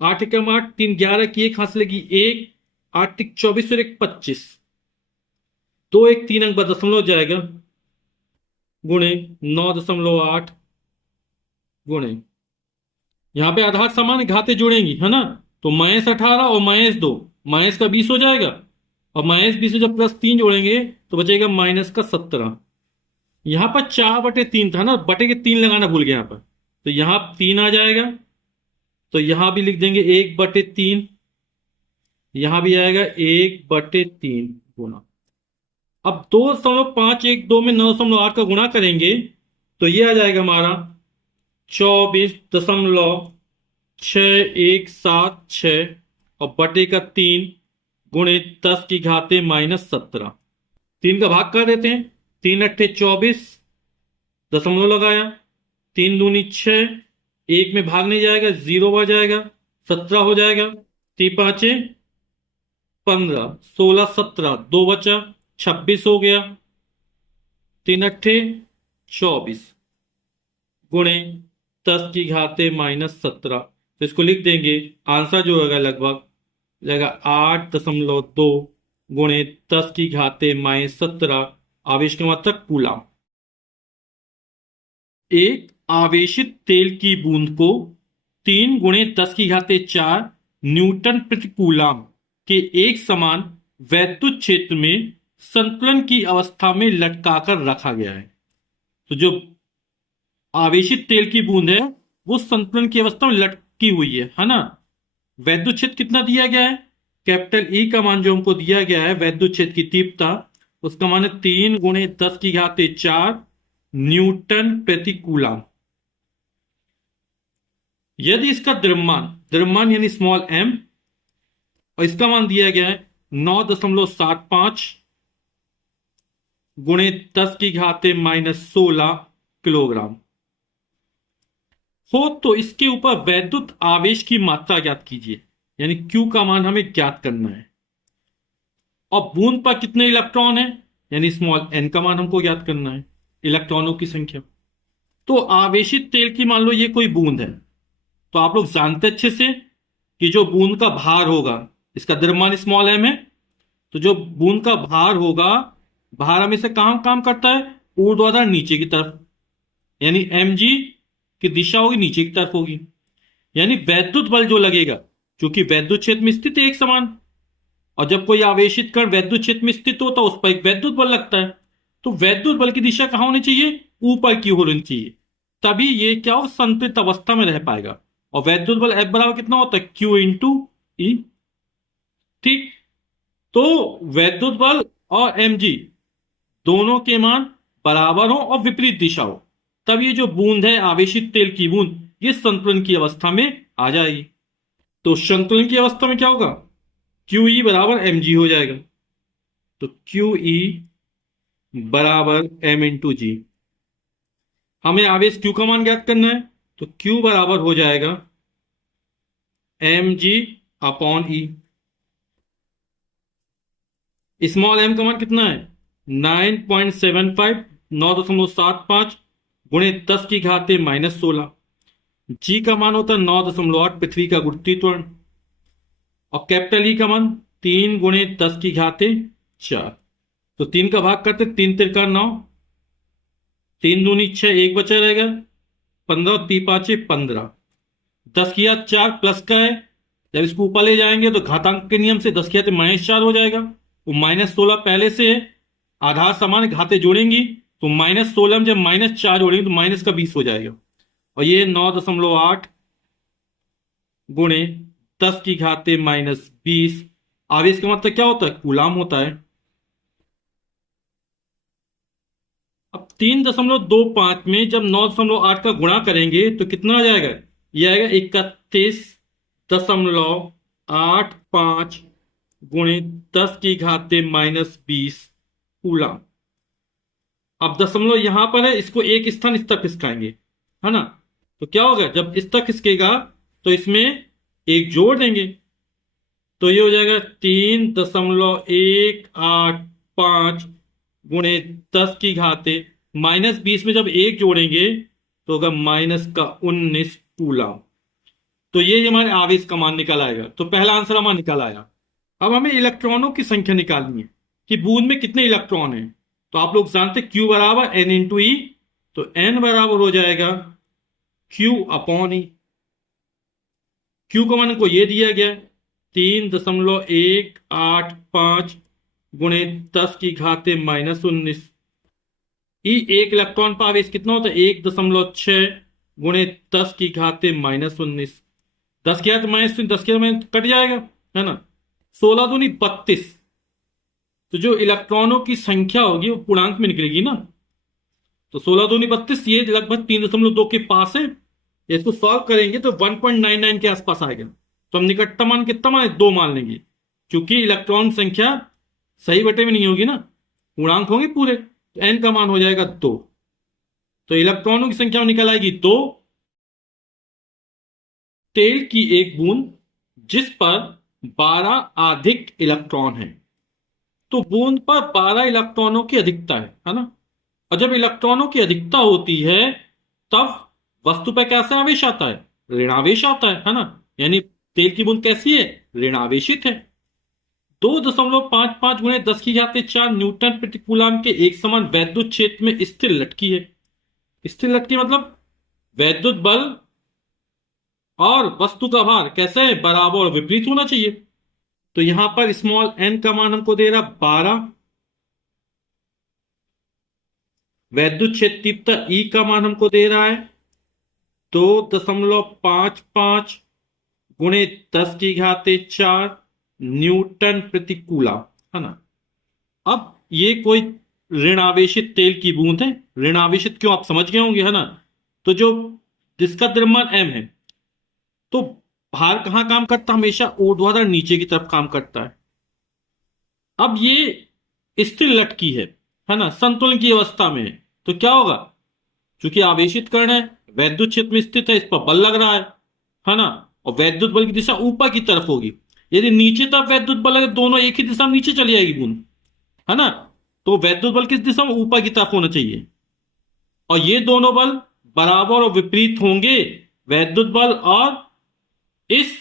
8 एकम 8, 3 11 की 1 हाथ से लगी 1, 8 तिक 24 और 1 25, 2 1 3 अंक बाद दशमलव हो जाएगा, गुणे 9.8 गुणे, यहां पे आधार समान घातें जुड़ेंगी है ना, तो -18 और -2, माइनस का 20 हो जाएगा, और -20 से जब +3 जोड़ेंगे तो बचेगा -17। यहां पर 4/3 था ना, बटे के 3 लगाना भूल गया यहां पर, तो यहां 3 आ जाएगा, तो यहां भी लिख देंगे 1/3, यहां भी आएगा 1/3 गुना। अब 2.512 में 9.8 का गुणा करेंगे तो ये आ जाएगा हमारा 24.6176 और बटे का 3 गुणे 10 की घाते -17। 3 का भाग कर देते हैं, 3 अट्ठे 24, दशमलव लगाया, 3 दूनी 6, 1 में भाग नहीं जाएगा, 0 आ जाएगा, 17 हो जाएगा, 3 पांचे 15, 16 17, 2 बचा, 26 हो गया, 3 अट्ठे 24 गुणे 10 की घाते -17। तो इसको लिख देंगे, आंसर जो होगा लगभग जाएगा 8.2 गुणे 10 की घाते -17 आवेश की मात्रा कूलम। एक आवेशित तेल की बूंद को 3 गुणे 10 की घाते 4 न्यूटन प्रति कूलम के एक समान वैद्युत क्षेत्र में संतुलन की अवस्था में लटकाकर रखा गया है। तो जो आवेशित तेल की बूंद है वो संतुलन की अवस्था में लटकी हुई है ना। वैद्युत क्षेत्र कितना दिया गया है, कैपिटल ई का मान जो हमको दिया गया है वैद्युत क्षेत्र की तीव्रता, उसका मान है 3 गुणे 10 की घाते 4 न्यूटन प्रति कूलम। यदि इसका द्रव्यमान, द्रव्यमान यानी स्मॉल एम, और इसका मान दिया गया है 9.75 गुणे 10 की घाते -16 किलोग्राम हो, तो इसके ऊपर वैद्युत आवेश की मात्रा ज्ञात कीजिए, यानी Q का मान हमें ज्ञात करना है। और बूंद पर कितने इलेक्ट्रॉन है, यानी स्मॉल n का मान हमको ज्ञात करना है, इलेक्ट्रॉनों की संख्या। तो आवेशित तेल की मान लो ये कोई बूंद है, तो आप लोग जानते अच्छे से कि जो बूंद का भार होगा, इसका द्रव्यमान स्मॉल m है, तो जो बूंद का भार होगा, भार हमेशा कहां काम करता है, ऊर्ध्वाधर नीचे की तरफ, यानी mg की दिशा होगी नीचे की तरफ होगी, यानी वैद्युत बल जो लगेगा, क्योंकि वैद्युत क्षेत्र में स्थित है एक समान, और जब कोई आवेशित कण वैद्युत क्षेत्र में स्थित होता है उस पर एक वैद्युत बल लगता है, तो वैद्युत बल की दिशा कहां होनी चाहिए, ऊपर की ओर होनी चाहिए, तभी ये क्या हो, संतुलित अवस्था में रह पाएगा। और वैद्युत बल F बराबर कितना होता है, Q इंटू ई। ठीक, तो वैद्युत बल और mg दोनों के मान बराबर हो और विपरीत दिशा हो, तब ये जो बूंद है आवेशित तेल की बूंद, ये संतुलन की अवस्था में आ जाएगी। तो संतुलन की अवस्था में क्या होगा, QE बराबर mg हो जाएगा, तो QE बराबर m इंटू जी। हमें आवेश Q का मान ज्ञात करना है, तो Q बराबर हो जाएगा mg अपॉन ई। स्मॉल m का मान कितना है, 9.75, 9.75 गुणे 10 की घाते -16। जी का मान होता है 9.8 पृथ्वी का गुरुत्वीय त्वरण, और कैपिटल ई का मान 3 गुणे 10 की घाते 4। तो 3 का भाग करते, 3 तिरका 9, 3 दूनी 6, 1 बचा रहेगा, 15, 3 पांचे 15, 10 की घात 4 प्लस का है, जब इसको ऊपर ले जाएंगे तो घातांक के नियम से 10 की घाते -4 हो जाएगा, वो -16 पहले से है, आधार समान घाते जोड़ेंगी तो -16 में जब -4 जोड़ेंगे तो माइनस का 20 हो जाएगा, और ये 9.8 गुणे 10 की घाते -20। आवेश का मतलब क्या होता है, कूलाम होता है। अब 3.25 में जब 9.8 का गुणा करेंगे तो कितना आ जाएगा, यह आएगा 31.85 गुणे 10 की घाते -20 कूलाम। अब दशमलव यहां पर है, इसको एक स्थान इस तक खिसकाएंगे, है ना, तो क्या होगा, जब इस तक खिसकेगा तो इसमें एक जोड़ देंगे, तो ये हो जाएगा 3.185 गुणे 10 की घाते -20 में जब एक जोड़ेंगे तो होगा -19 कूलम। तो ये हमारे आवेश का मान निकल आएगा। तो पहला आंसर हमारा निकल आया। अब हमें इलेक्ट्रॉनों की संख्या निकालनी है कि बूंद में कितने इलेक्ट्रॉन हैं। तो आप लोग जानते Q बराबर N इंटू ई। तो N बराबर हो जाएगा Q अपॉन ई। Q का मान को ये दिया गया 3.185 गुणे 10 की घाते -19। ई एक इलेक्ट्रॉन पर आवेश कितना होता है 1.6 गुणे 10 की घाते -19। 10 की घात -19 10 की घात कट जाएगा, है ना। 16 दूनी 32। तो जो इलेक्ट्रॉनों की संख्या होगी वो पूर्णांक में निकलेगी ना। तो 16 दूनी 32, ये लगभग 3.2 के पास है। इसको सॉल्व करेंगे तो 1.99 के आसपास आएगा। तो हम निकटतम मान कितना मान 2 मान लेंगे, क्योंकि इलेक्ट्रॉन संख्या सही बटे में नहीं होगी ना, पूर्णांक होंगे पूरे। तो एन का मान हो जाएगा 2। तो इलेक्ट्रॉनों की संख्या निकल आएगी 2। तेल की एक बूंद जिस पर 12 अधिक इलेक्ट्रॉन है। तो बूंद पर 12 इलेक्ट्रॉनों की अधिकता है ना। और जब इलेक्ट्रॉनों की अधिकता होती है तब वस्तु पर कैसा आवेश आता है, ऋणावेश आता है ना। यानी तेल की बूंद कैसी है, ऋणावेशित है। 2.55 गुणे 10 की घाते 4 न्यूटन प्रति कूलम के एक समान वैद्युत क्षेत्र में स्थिर लटकी है। स्थिर लटकी मतलब वैद्युत बल और वस्तु का भार कैसे है, बराबर और विपरीत होना चाहिए। तो यहां पर स्मॉल n का मान हमको दे रहा 12। वैद्युत क्षेत्र तीव्रता E का मान हमको दे रहा है 2.55 गुणे 10 की घाते 4 न्यूटन प्रति कूलम, है ना। अब ये कोई ऋणावेशित तेल की बूंद है। ऋणावेशित क्यों, आप समझ गए होंगे, है ना। तो जो जिसका द्रव्यमान m है, तो भार कहां काम करता है, हमेशा ऊर्ध्वाधर नीचे की तरफ काम करता है। अब ये स्थिर लटकी है ना, संतुलन की अवस्था में है। तो क्या होगा, क्योंकि आवेशित कण है, वैद्युत क्षेत्र में स्थित है, इस पर बल लग रहा है ना। और वैद्युत बल की दिशा ऊपर की तरफ होगी। यदि नीचे तरफ वैद्युत बल लगे, दोनों एक ही दिशा में नीचे चली जाएगी बूंद, है ना। तो वैद्युत बल किस दिशा में, ऊपर की तरफ होना चाहिए। और ये दोनों बल बराबर और विपरीत होंगे, वैद्युत बल और इस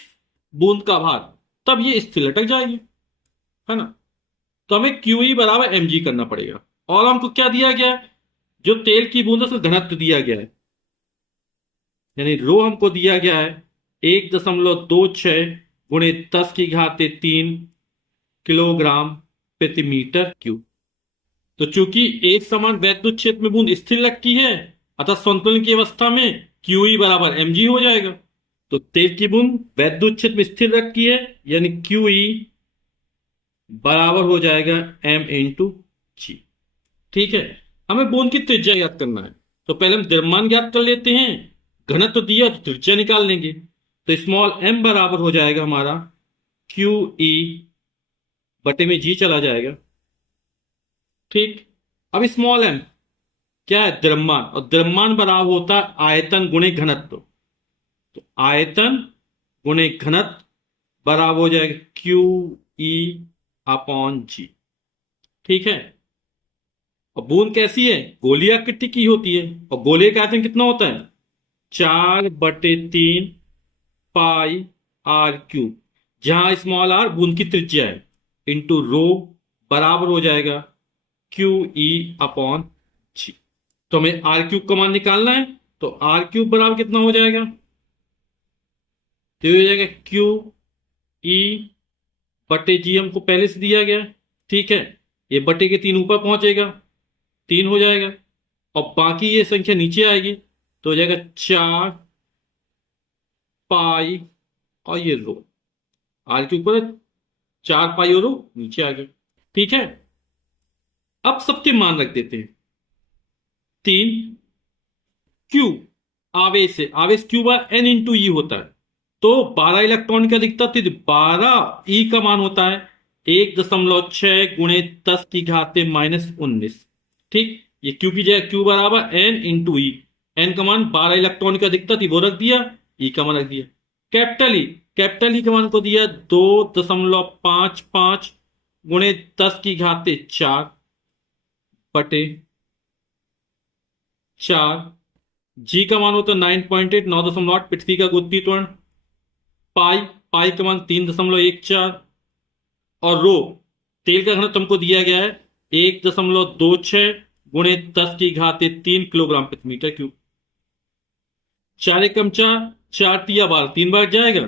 बूंद का भार, तब ये स्थिर लटक जाएगी, है ना। तो हमें QE बराबर mg करना पड़ेगा। और हमको क्या दिया गया है, जो तेल की बूंद उसका घनत्व दिया गया है, यानी रो हमको दिया गया है 1.26 गुणे 10 की घाते 3 किलोग्राम प्रति मीटर क्यूब। तो चूंकि एक समान वैद्युत क्षेत्र में बूंद स्थिर लटकी है, अतः संतुलन की अवस्था में QE बराबर mg हो जाएगा। तो तेल की बूंद वैद्युत क्षेत्र में स्थिर लटकी है, यानी QE बराबर हो जाएगा m इंटू जी। ठीक है। हमें बूंद की त्रिज्या ज्ञात करना है। तो पहले हम द्रव्यमान ज्ञात कर लेते हैं, घनत्व दिया तो त्रिज्या निकाल लेंगे। तो स्मॉल m बराबर हो जाएगा हमारा QE बटे में g चला जाएगा। ठीक। अब स्मॉल m क्या है, द्रव्यमान, और द्रव्यमान बराबर होता है आयतन गुणे घनत्व। तो आयतन गुणे घनत्व बराबर हो जाएगा QE अपॉन जी। ठीक है। और बूंद कैसी है, गोलीय आकृति की होती है, और गोले का आयतन कितना होता है 4/3 पाई आर क्यूब, जहां स्मॉल आर बूंद की त्रिज्या है, इंटू रो बराबर हो जाएगा QE अपॉन जी। तो हमें आर क्यूब का मान निकालना है। तो आर क्यूब बराबर कितना हो जाएगा, तो ये हो जाएगा QE बटे जी, हमको पहले से दिया गया। ठीक है। ये बटे के 3 ऊपर पहुंचेगा, 3 हो जाएगा, और बाकी ये संख्या नीचे आएगी, तो हो जाएगा 4 पाई और ये रो, आर के ऊपर 4 पाई और रो नीचे आ गया। ठीक है। अब सबके मान रख देते हैं। 3 क्यू आवेश है, आवेश क्यू बार एन इंटू ई होता है। तो 12 इलेक्ट्रॉन की अधिकता थी, 12 ई का मान होता है 1.6 गुणे 10 की घाते -19। ठीक। ये क्यू की जगह क्यू बराबर एन इंटू ई। एन का मान 12 इलेक्ट्रॉन की अधिकता थी, वो रख दिया, ई का मान रख दिया। कैपिटल ई कैपिटल ई के मान को दिया 2.55 गुणे 10 की घात 4 बटे 4। जी का मान होता है 9.8, 9.8। पृथ्वी का गुरुत्वीय त्वरण। पाई, पाई का मान 3.14। और रो, तेल का घनत्व हमको दिया गया है 1.26 गुणे 10 की घात 3 किलोग्राम प्रति मीटर क्यूब। 4 एकम 4, 4 तिया 12, 3 बार जाएगा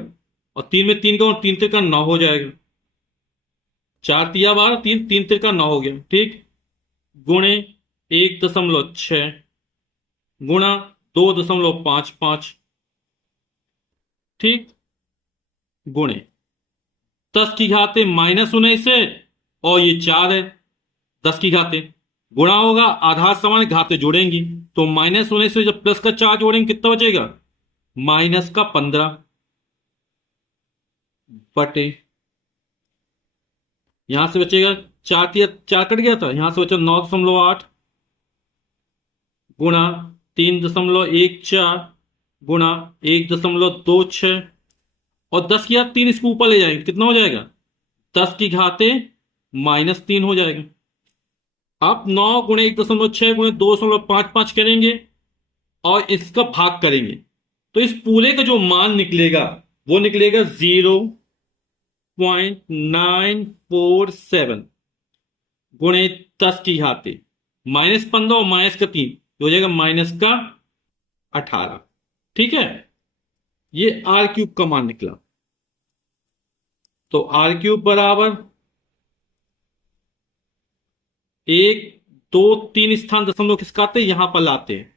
और 3 में 3 का और 3 तिरका 9 हो जाएगा। 4 तिया 12, 3, 3 तिरका 9 हो गया। ठीक, गुणे 1.6 गुणा 2.55। ठीक, गुणे 10 की घात -19 है और ये 4 है। 10 की घात गुणा होगा, आधार समान घातें जोड़ेंगी तो -19 से जब प्लस का 4 जोड़ेंगे कितना बचेगा? -15 बटे, यहां से बचेगा 4 तिया 4 कट गया था, यहां से बचा 9.8 गुणा 3.14 गुणा 1.26 और 10 की घात 3 इसको ऊपर ले जाएंगे कितना हो जाएगा? 10 की घात -3 हो जाएगा। आप 9 गुणे 1.6 गुणे 2.55 करेंगे और इसका भाग करेंगे तो इस पूरे का जो मान निकलेगा वो निकलेगा 0.947 गुणे 10 की घात -15 और -3 हो जाएगा -18। ठीक है, ये r³ का मान निकला। तो r³ बराबर 1, 2, 3 स्थान दशमलव किसका आते हैं यहां पर लाते हैं,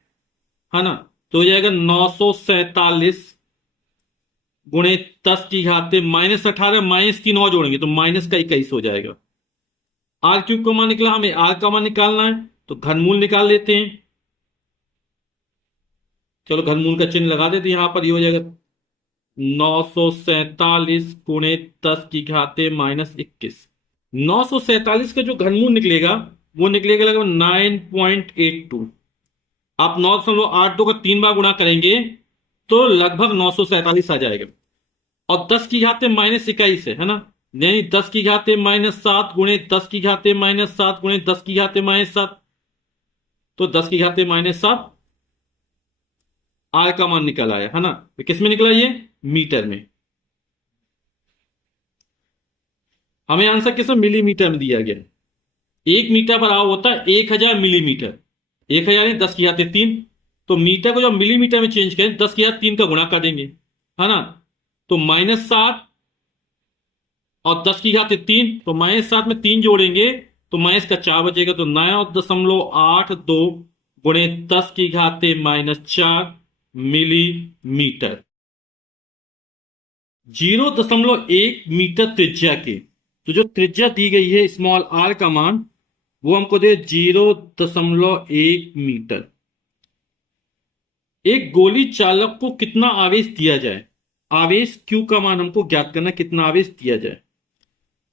है ना। तो हो जाएगा 947 गुणे 10 की घात -18 -3 और जोड़ेंगे तो -21 हो जाएगा। r³ का मान निकला, हमें r का मान निकालना है तो घनमूल निकाल लेते हैं। चलो घनमूल का चिन्ह लगा देते हैं यहां पर, ये हो जाएगा 947 गुणे 10 की घात -21। 947 का जो घनमूल निकलेगा वो निकलेगा लगभग 9.82। आप 9.82 का 3 बार गुणा करेंगे तो लगभग 947 आ जाएगा। और 10 की घात -21 है ना, यानी 10 की घात -7 गुणे 10 की घात -7 गुणे 10 की घात-7, तो 10 की घात-7 आर का मान निकल आया, है ना। तो किस में निकला? ये मीटर में। हमें आंसर किस में? मिलीमीटर में दिया गया। 1 मीटर बराबर होता है 1000 मिलीमीटर। 1000 यानी 10 की घात 3, तो मीटर को जब मिलीमीटर में चेंज करें 10 की घात 3 का गुणा कर देंगे, है ना। तो -7 और 10 की घात 3, तो -7 में 3 जोड़ेंगे तो माइनस का 4 बचेगा, तो 9.82 गुणे 10 की घात-4 मिलीमीटर। 0.1 मीटर त्रिज्या के, तो जो त्रिज्या दी गई है स्मॉल r का मान वो हमको दे 0.1 मीटर। एक गोली चालक को कितना आवेश दिया जाए? आवेश Q का मान हमको ज्ञात करना, कितना आवेश दिया जाए।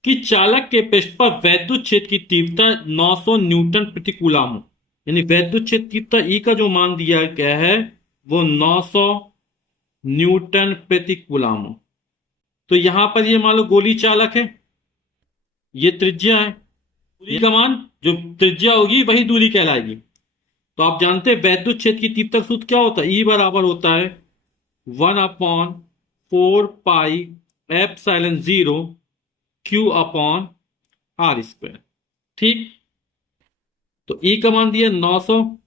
कि चालक के पृष्ठ पर वैद्युत क्षेत्र की तीव्रता 900 न्यूटन प्रति कूलाम हो, यानी वैद्युत क्षेत्र तीव्रता E का जो मान दिया गया है वो 900 न्यूटन प्रति कूलाम हो। तो यहां पर ये मान लो गोली चालक है, ये त्रिज्या है, दूरी का मान जो त्रिज्या होगी वही दूरी कहलाएगी। तो आप जानते हैं वैद्युत क्षेत्र की तीव्रता का सूत्र क्या होता है? E बराबर होता है 1/4πε0 Q/r²। ठीक, तो E का मान दिया 900,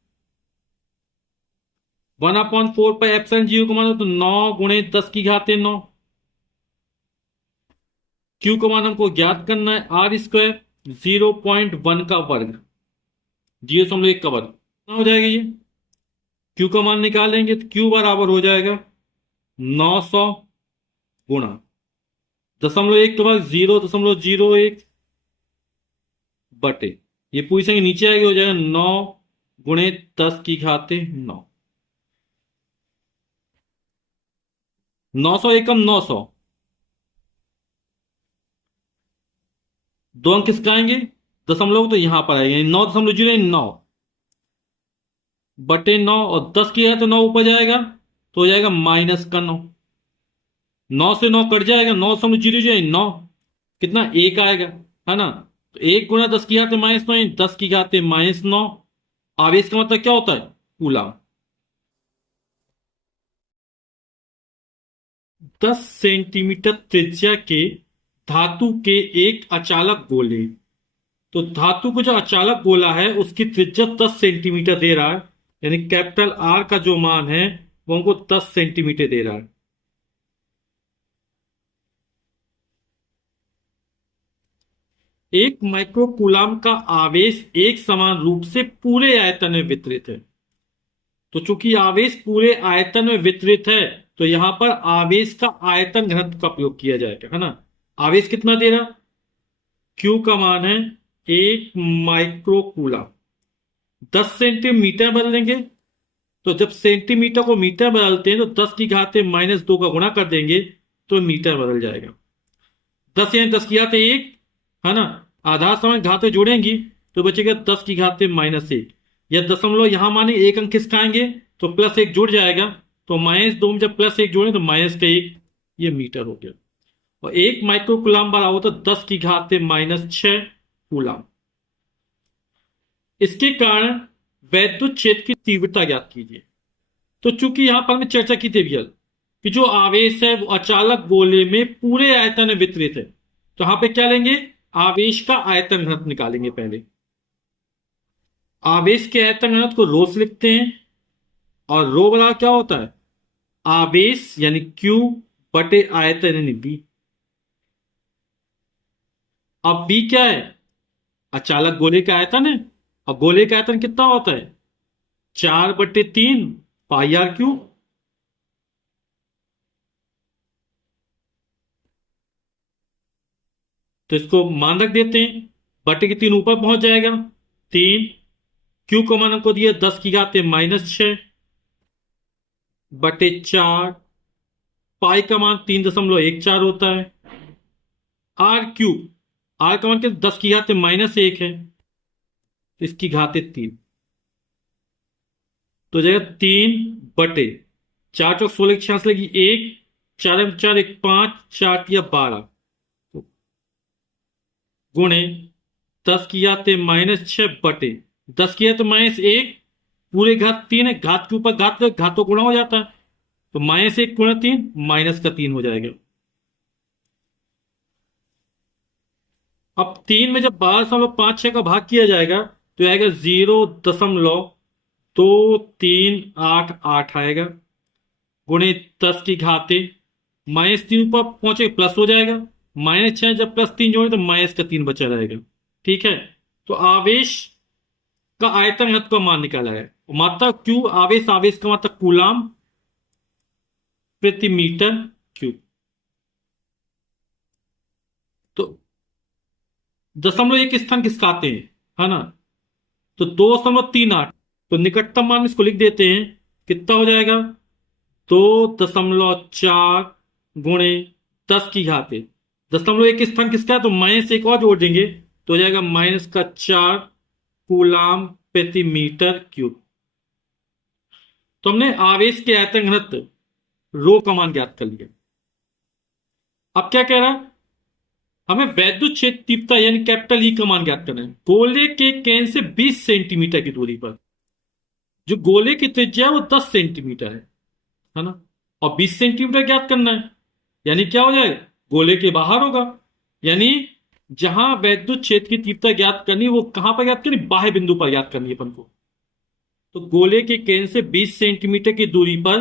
1/4πε0 का मान हो तो 9 गुणे 10 की घात 9। Q का मान हमको ज्ञात करना है r², 0.1 का वर्ग, 0.1 का वर्ग कितना हो जाएगा ये। Q का मान निकालेंगे तो Q बराबर हो जाएगा 900 गुणा 0.1 का वर्ग 0.01 बटे, ये पूरी संख्या नीचे आएगी, हो जाएगा 9 गुणे 10 की घात 9। 900 एकम 900, 2 अंक किसका आएंगे? दशमलव, तो यहां पर आएंगे 9.09 बटे 9 और 10 की है तो 9 ऊपर जाएगा तो हो जाएगा -9। 9 से 9 कट जाएगा, 9.0 जो है 9, कितना, 1 आएगा, है ना। तो 1 × 10 की घात -9, 10 की घात -9। आवेश का मतलब क्या होता है, कूलाम। 10 सेंटीमीटर त्रिज्या के धातु के एक अचालक गोले, तो धातु को जो अचालक गोला है उसकी त्रिज्या 10 सेंटीमीटर दे रहा है, यानी कैपिटल आर का जो मान है वो हमको 10 सेंटीमीटर दे रहा है। एक माइक्रोकूलाम का आवेश एक समान रूप से पूरे आयतन में वितरित है। तो चूंकि आवेश पूरे आयतन में वितरित है, तो यहां पर आवेश का आयतन घनत्व का प्रयोग किया जाएगा, है ना। आवेश कितना दे रहा, क्यू का मान है 1 माइक्रोकूलम। 10 सेंटीमीटर बदलेंगे, तो जब सेंटीमीटर को मीटर बदलते हैं तो 10 की घात -2 का गुणा कर देंगे तो मीटर बदल जाएगा। 10 यानी 10 की घात 1, है ना। आधार समय घातें जोड़ेंगी तो बचेगा 10 की घात -1, या दशमलव यहां माने एक अंक खिसकाएंगे तो +1 जुड़ जाएगा, तो -2 में जब +1 जोड़े तो -1, ये मीटर हो गया। और 1 माइक्रो कूलाम बराबर होता है 10 की घात -6 कूलाम। इसके कारण वैद्युत क्षेत्र की तीव्रता ज्ञात कीजिए। तो चूंकि यहां पर हमने चर्चा की थी भैया कि जो आवेश है वो अचालक गोले में पूरे आयतन में वितरित है, तो यहां पे क्या लेंगे, आवेश का आयतन घनत्व निकालेंगे पहले। आवेश के आयतन घनत्व को रो से लिखते हैं, और रो बराबर क्या होता है, आवेश यानी क्यू बटे आयतन यानी बी। अब बी क्या है, अचालक गोले का आयतन है, और गोले का आयतन कितना होता है, 4/3 पाई आर क्यूब। तो इसको मान रख देते हैं, बटे के 3 ऊपर पहुंच जाएगा, 3। क्यू को मान हमको दिया 10 की घात -6 बटे 4। पाई का मान 3.14 होता है। आर क्यूब, आर का मान क्या, 10 की घात -1 है, तो इसकी घात 3, तो जाएगा 3/4 × 4 = 16, 46 लगी 1, 4 × 4 = 5, 4 × 12 गुणे 10 की घात -6 बटे 10 की घात -1, पूरे घात 3 है, घात के ऊपर घात, घातों गुणा हो जाता है, तो -1 × 3 -3 हो जाएगा। अब 3 में जब 12.56 का भाग किया जाएगा तो आएगा 0.2388 आएगा, गुणे 10 की घात, -3 ऊपर पहुंचे प्लस हो जाएगा, -6 जब +3 जोड़े तो -3 बचा रहेगा। ठीक है, तो आवेश का आयतन घनत्व का मान निकाला है, मात्रा क्यू, आवेश, आवेश का मात्रा कूलाम प्रति मीटर क्यूब। तो 0.1 स्थान खिसकाते हैं, है ना, तो 2.38, तो निकटतम मान इसको लिख देते हैं, कितना हो जाएगा, 2.4 गुणे 10 की घात, 0.1 स्थान किसका है, तो -1 और जोड़ देंगे तो हो जाएगा -4 कूलाम प्रति मीटर क्यूब। तो हमने आवेश के आयतन घनत्व रो का मान ज्ञात कर लिया। अब क्या कह रहा है, हमें वैद्युत क्षेत्र तीव्रता यानी कैपिटल ई का मान ज्ञात करना है गोले के केंद्र से 20 सेंटीमीटर की दूरी पर। जो गोले की त्रिज्या है वो 10 सेंटीमीटर है ना, और 20 सेंटीमीटर ज्ञात करना है, यानी क्या हो जाएगा, गोले के बाहर होगा, यानी जहां वैद्युत क्षेत्र की तीव्रता ज्ञात करनी वो कहां पर ज्ञात करनी, बाह्य बिंदु पर ज्ञात करनी है अपन को। तो गोले के केंद्र से 20 सेंटीमीटर की दूरी पर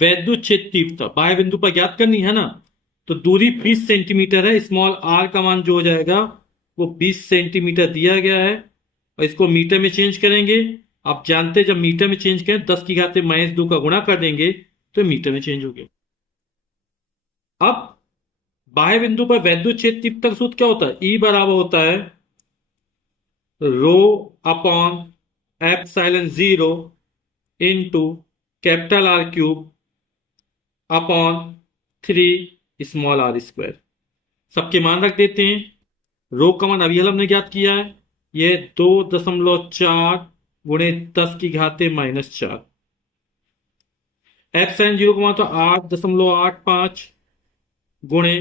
वैद्युत क्षेत्र तीव्रता बाह्य बिंदु पर ज्ञात करनी है ना, तो दूरी 20 सेंटीमीटर है, स्मॉल आर का मान जो हो जाएगा वो 20 सेंटीमीटर दिया गया है, और इसको मीटर में चेंज करेंगे। आप जानते हैं जब मीटर में चेंज करें 10 की घात -2 का गुणा कर देंगे तो मीटर में चेंज हो गया। अब बाह्य बिंदु पर वैद्युत क्षेत्र तीव्रता का सूत्र क्या होता है, ई बराबर होता है ρ/ε0 इंटू R³ अपॉन 3 सबके मान रख देते हैं। रो का मान अभी हमने ज्ञात किया है, ये 2.4 गुणे 10 की घात -4। ε0 का मान तो 8.85, गुणे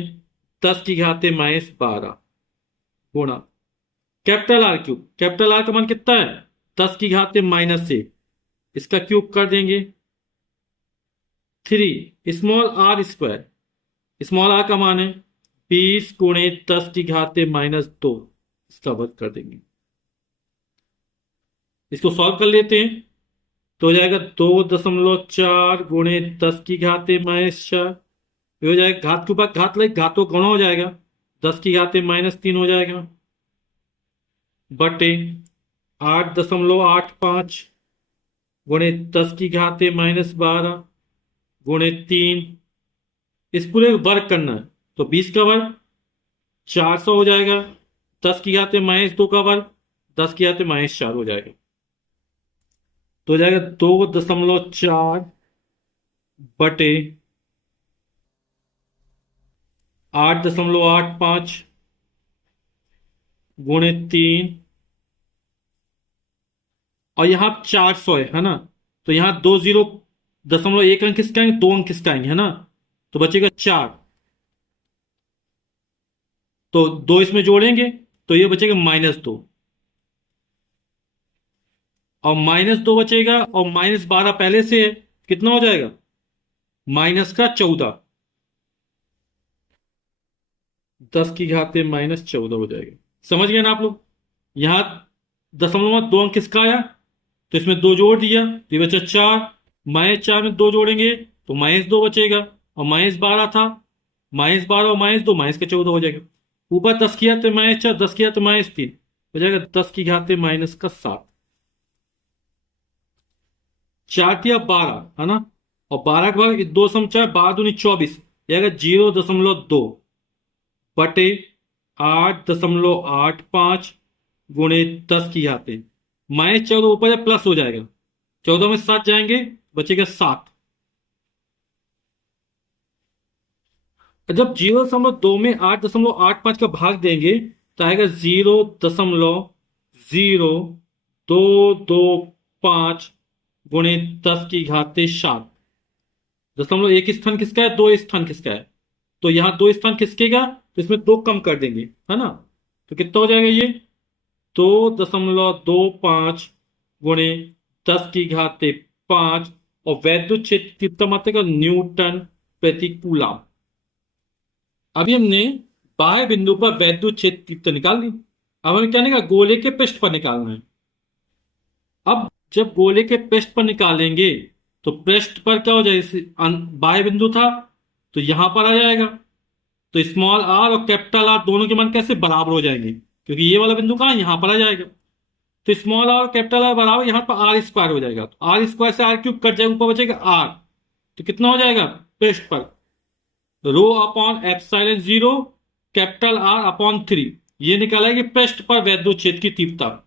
10⁻12 गुणा capital R cube. Capital R का मान कितना है? 10⁻1। इसका क्यूब कर देंगे 3 small r square. Small r का मान है 20 गुणे 10⁻²। इसका वर्ग कर देंगे। इसको सॉल्व कर लेते हैं तो हो जाएगा 2.4 गुणे 10⁻⁻4। ये हो जाएगा घात के ऊपर घात लगे, घात तो गुणा हो जाएगा, 10⁻³ हो जाएगा बटे 8.85 गुणे 10⁻12 गुणे 3। इस पूरे को वर्ग करना है तो 20 का वर्ग 400 हो जाएगा, 10⁻² का वर्ग 10⁻4 हो जाएगा। तो हो जाएगा 2.4 बटे 8.85 गुणे 3 और यहां 400 है ना, तो यहां 2.01 अंक किसका आएंगे? 2 अंक किसका आएंगे, है ना, तो बचेगा 4। तो 2 इसमें जोड़ेंगे तो ये बचेगा -2 और -2 बचेगा और -12 पहले से है, कितना हो जाएगा? -14। 10⁻14 हो जाएगा। समझ गए ना आप लोग? यहां दशमलव में 2 अंक किसका आया तो इसमें 2 जोड़ दिया तो ये बचा 4। -4 में 2 जोड़ेंगे तो -2 बचेगा और -12 था, -12 और -2 -14 हो जाएगा। ऊपर 10 किया तो -4, 10 किया तो -3 हो जाएगा 10⁻⁻7। 4 किया 12, है ना, और 12 के बाद 2 सम 4, 12 दूनी 24, जाएगा 0.2 बटे 8.85 गुणे 10⁻। -14 ऊपर है प्लस हो जाएगा, 14 में 7 जाएंगे बचेगा 7। जब 0.2 में 8.85 का भाग देंगे तो आएगा 0.0225 गुणे 10⁻7। 0.1 स्थान किसका है? 2 स्थान किसका है? तो यहां 2 स्थान किसकेगा तो इसमें 2 कम कर देंगे, है ना, तो कितना हो जाएगा ये 2.25 गुणे 10⁻5 और वैद्युत क्षेत्र कितना मात्रा का? न्यूटन प्रति कूलम। अभी हमने बाह्य बिंदु पर वैद्युत क्षेत्र कितना निकाल ली। अब हमें क्या निकालना? गोले के पृष्ठ पर निकालना है। अब जब गोले के पृष्ठ पर निकालेंगे तो पृष्ठ पर क्या हो जाएगा? बाह्य बिंदु था तो यहां पर आ जाएगा, तो स्मॉल आर और कैपिटल आर दोनों के मान कैसे बराबर हो जाएंगे, क्योंकि ये वाला बिंदु कहां? यहां पर आ जाएगा। तो स्मॉल आर और कैपिटल आर बराबर, यहां पर आर स्क्वायर हो जाएगा, तो आर स्क्वायर से आर क्यूब कट जाएगा, ऊपर बचेगा आर। तो कितना हो जाएगा पृष्ठ पर? ρ/ε0 कैपिटल आर अपॉन 3। ये निकाला है कि पृष्ठ पर वैद्युत क्षेत्र की तीव्रता।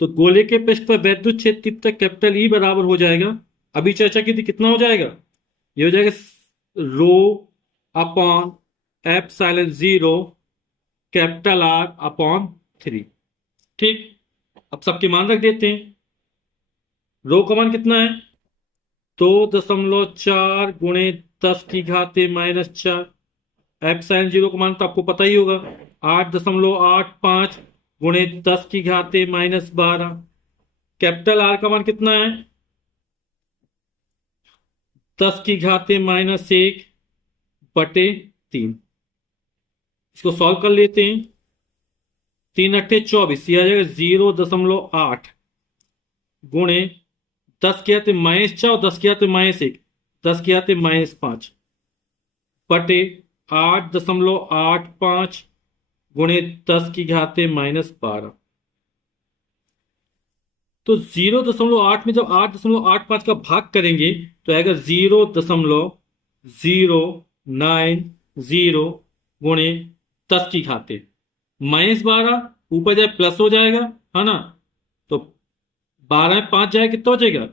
तो गोले के पृष्ठ पर वैद्युत क्षेत्र तीव्रता कैपिटल ई बराबर हो जाएगा, अभी चर्चा की थी, कितना हो जाएगा? ये हो जाएगा ρ/ε0 कैपिटल आर अपॉन 3। ठीक, अब सबके मान रख देते हैं। रो का मान कितना है? 2.4 गुणे 10⁻⁻4। ε0 का मान तो आपको पता ही होगा, 8.85 गुणे 10⁻12। कैपिटल आर का मान कितना है? 10⁻1 बटे 3। इसको सॉल्व कर लेते हैं। 3 अट्ठे 24, यह आ जाएगा 0.8 गुणे 10⁻⁻4 और 10⁻⁻1, 10⁻⁻5 बटे 8.85 गुणे 10⁻12। तो 0.8 में जब 8.85 का भाग करेंगे तो आएगा 0.090 गुणे 10⁻12। ऊपर जाए प्लस हो जाएगा, है ना, तो 12 में 5 जाए कितना बचेगा?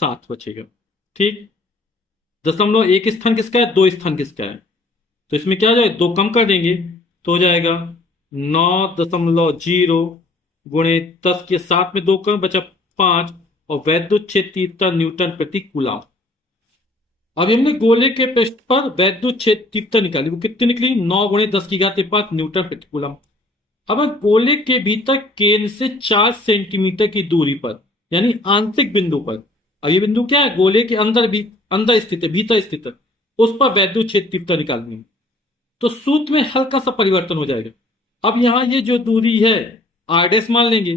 7 बचेगा। ठीक, 0.1 स्थान किसका है? 2 स्थान किसका है? तो इसमें क्या हो जाएगा? 2 कम कर देंगे तो हो जाएगा 9.0 गुणे 10⁻7 में 2 कम बचा 5 और वैद्युत क्षेत्र तीव्रता न्यूटन प्रति कूलम। अभी हमने गोले के पृष्ठ पर वैद्युत क्षेत्र तीव्रता निकाली, वो कितनी निकली? 9 गुणे 10 की घात 5 न्यूटन प्रति कूलम। अब हम गोले के भीतर केंद्र से 4 सेंटीमीटर की दूरी पर, यानी आंतरिक बिंदु पर, अब ये बिंदु क्या है? गोले के अंदर भी अंदर स्थित है, भीतर स्थित है, उस पर वैद्युत क्षेत्र तीव्रता निकालनी है। तो सूत्र में हल्का सा परिवर्तन हो जाएगा। अब यहां ये जो दूरी है आर डैश मान लेंगे,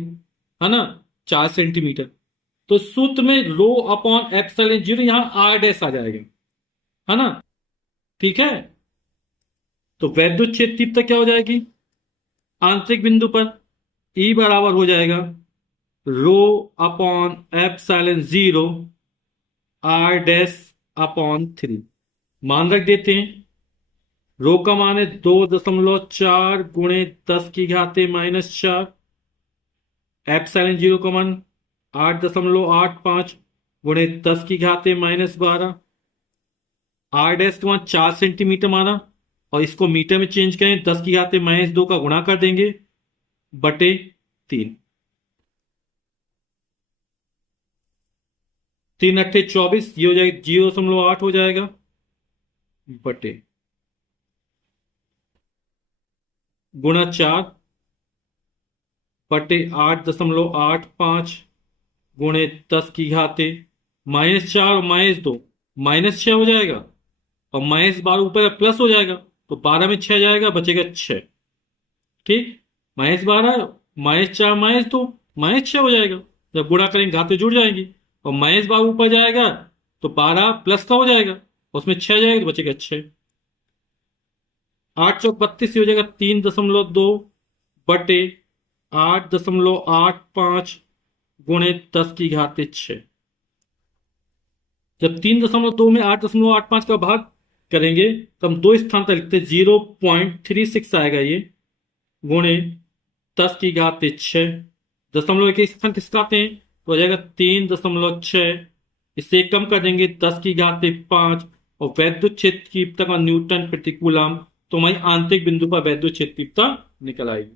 है ना, 4 सेंटीमीटर। तो सूत्र में रो अपॉन एप्सिलॉन जीरो, यहां आर डैश आ जाएगा, है ना। ठीक है, तो वैद्युत क्षेत्र तीव्रता क्या हो जाएगी आंतरिक बिंदु पर? ई बराबर हो जाएगा rho upon epsilon zero r dash upon 3। मान रख देते हैं। रो का मान है 2.4 गुणे 10 की घात -4। एप्सिलॉन जीरो का मान 8.85 गुणे 10 की घात -12। आर डैश का मान 4 सेंटीमीटर माना, और इसको मीटर में चेंज करें, 10 की घात -2 का गुणा कर देंगे बटे 3। 3 × 8 = 24, ये हो जाएगा 0.8 हो जाएगा बटे गुणा 4 बटे 8.85 गुणे 10 की घात -4 और -2, -6 हो जाएगा, और -12 ऊपर प्लस हो जाएगा, तो 12 में 6 जाएगा, बचेगा 6। ठीक, -12 -4 -2 -6 हो जाएगा। जब गुणा करेंगे घातें जुड़ जाएंगी, और -12 ऊपर जाएगा तो 12 प्लस का हो जाएगा, उसमें 6 जाएगा तो बचेगा 6। 8 चौक 32 हो जाएगा 3.2 बटे 8.85 गुणे 10 की घात 6। जब 3.2 में 8.85 का भाग करेंगे तो हम दो स्थान तक लिखते हैं, 0.36 आएगा ये, गुणे 10 की घात 6। दशमलव के स्थान खिसकाते हैं तो हो जाएगा 3.6। इससे कम कर देंगे 10 की घात 5, और वैद्युत क्षेत्र की तीव्रता का न्यूटन प्रति कूलम, तो हमारी आंतरिक बिंदु पर वैद्युत क्षेत्र की तीव्रता निकल आएगी।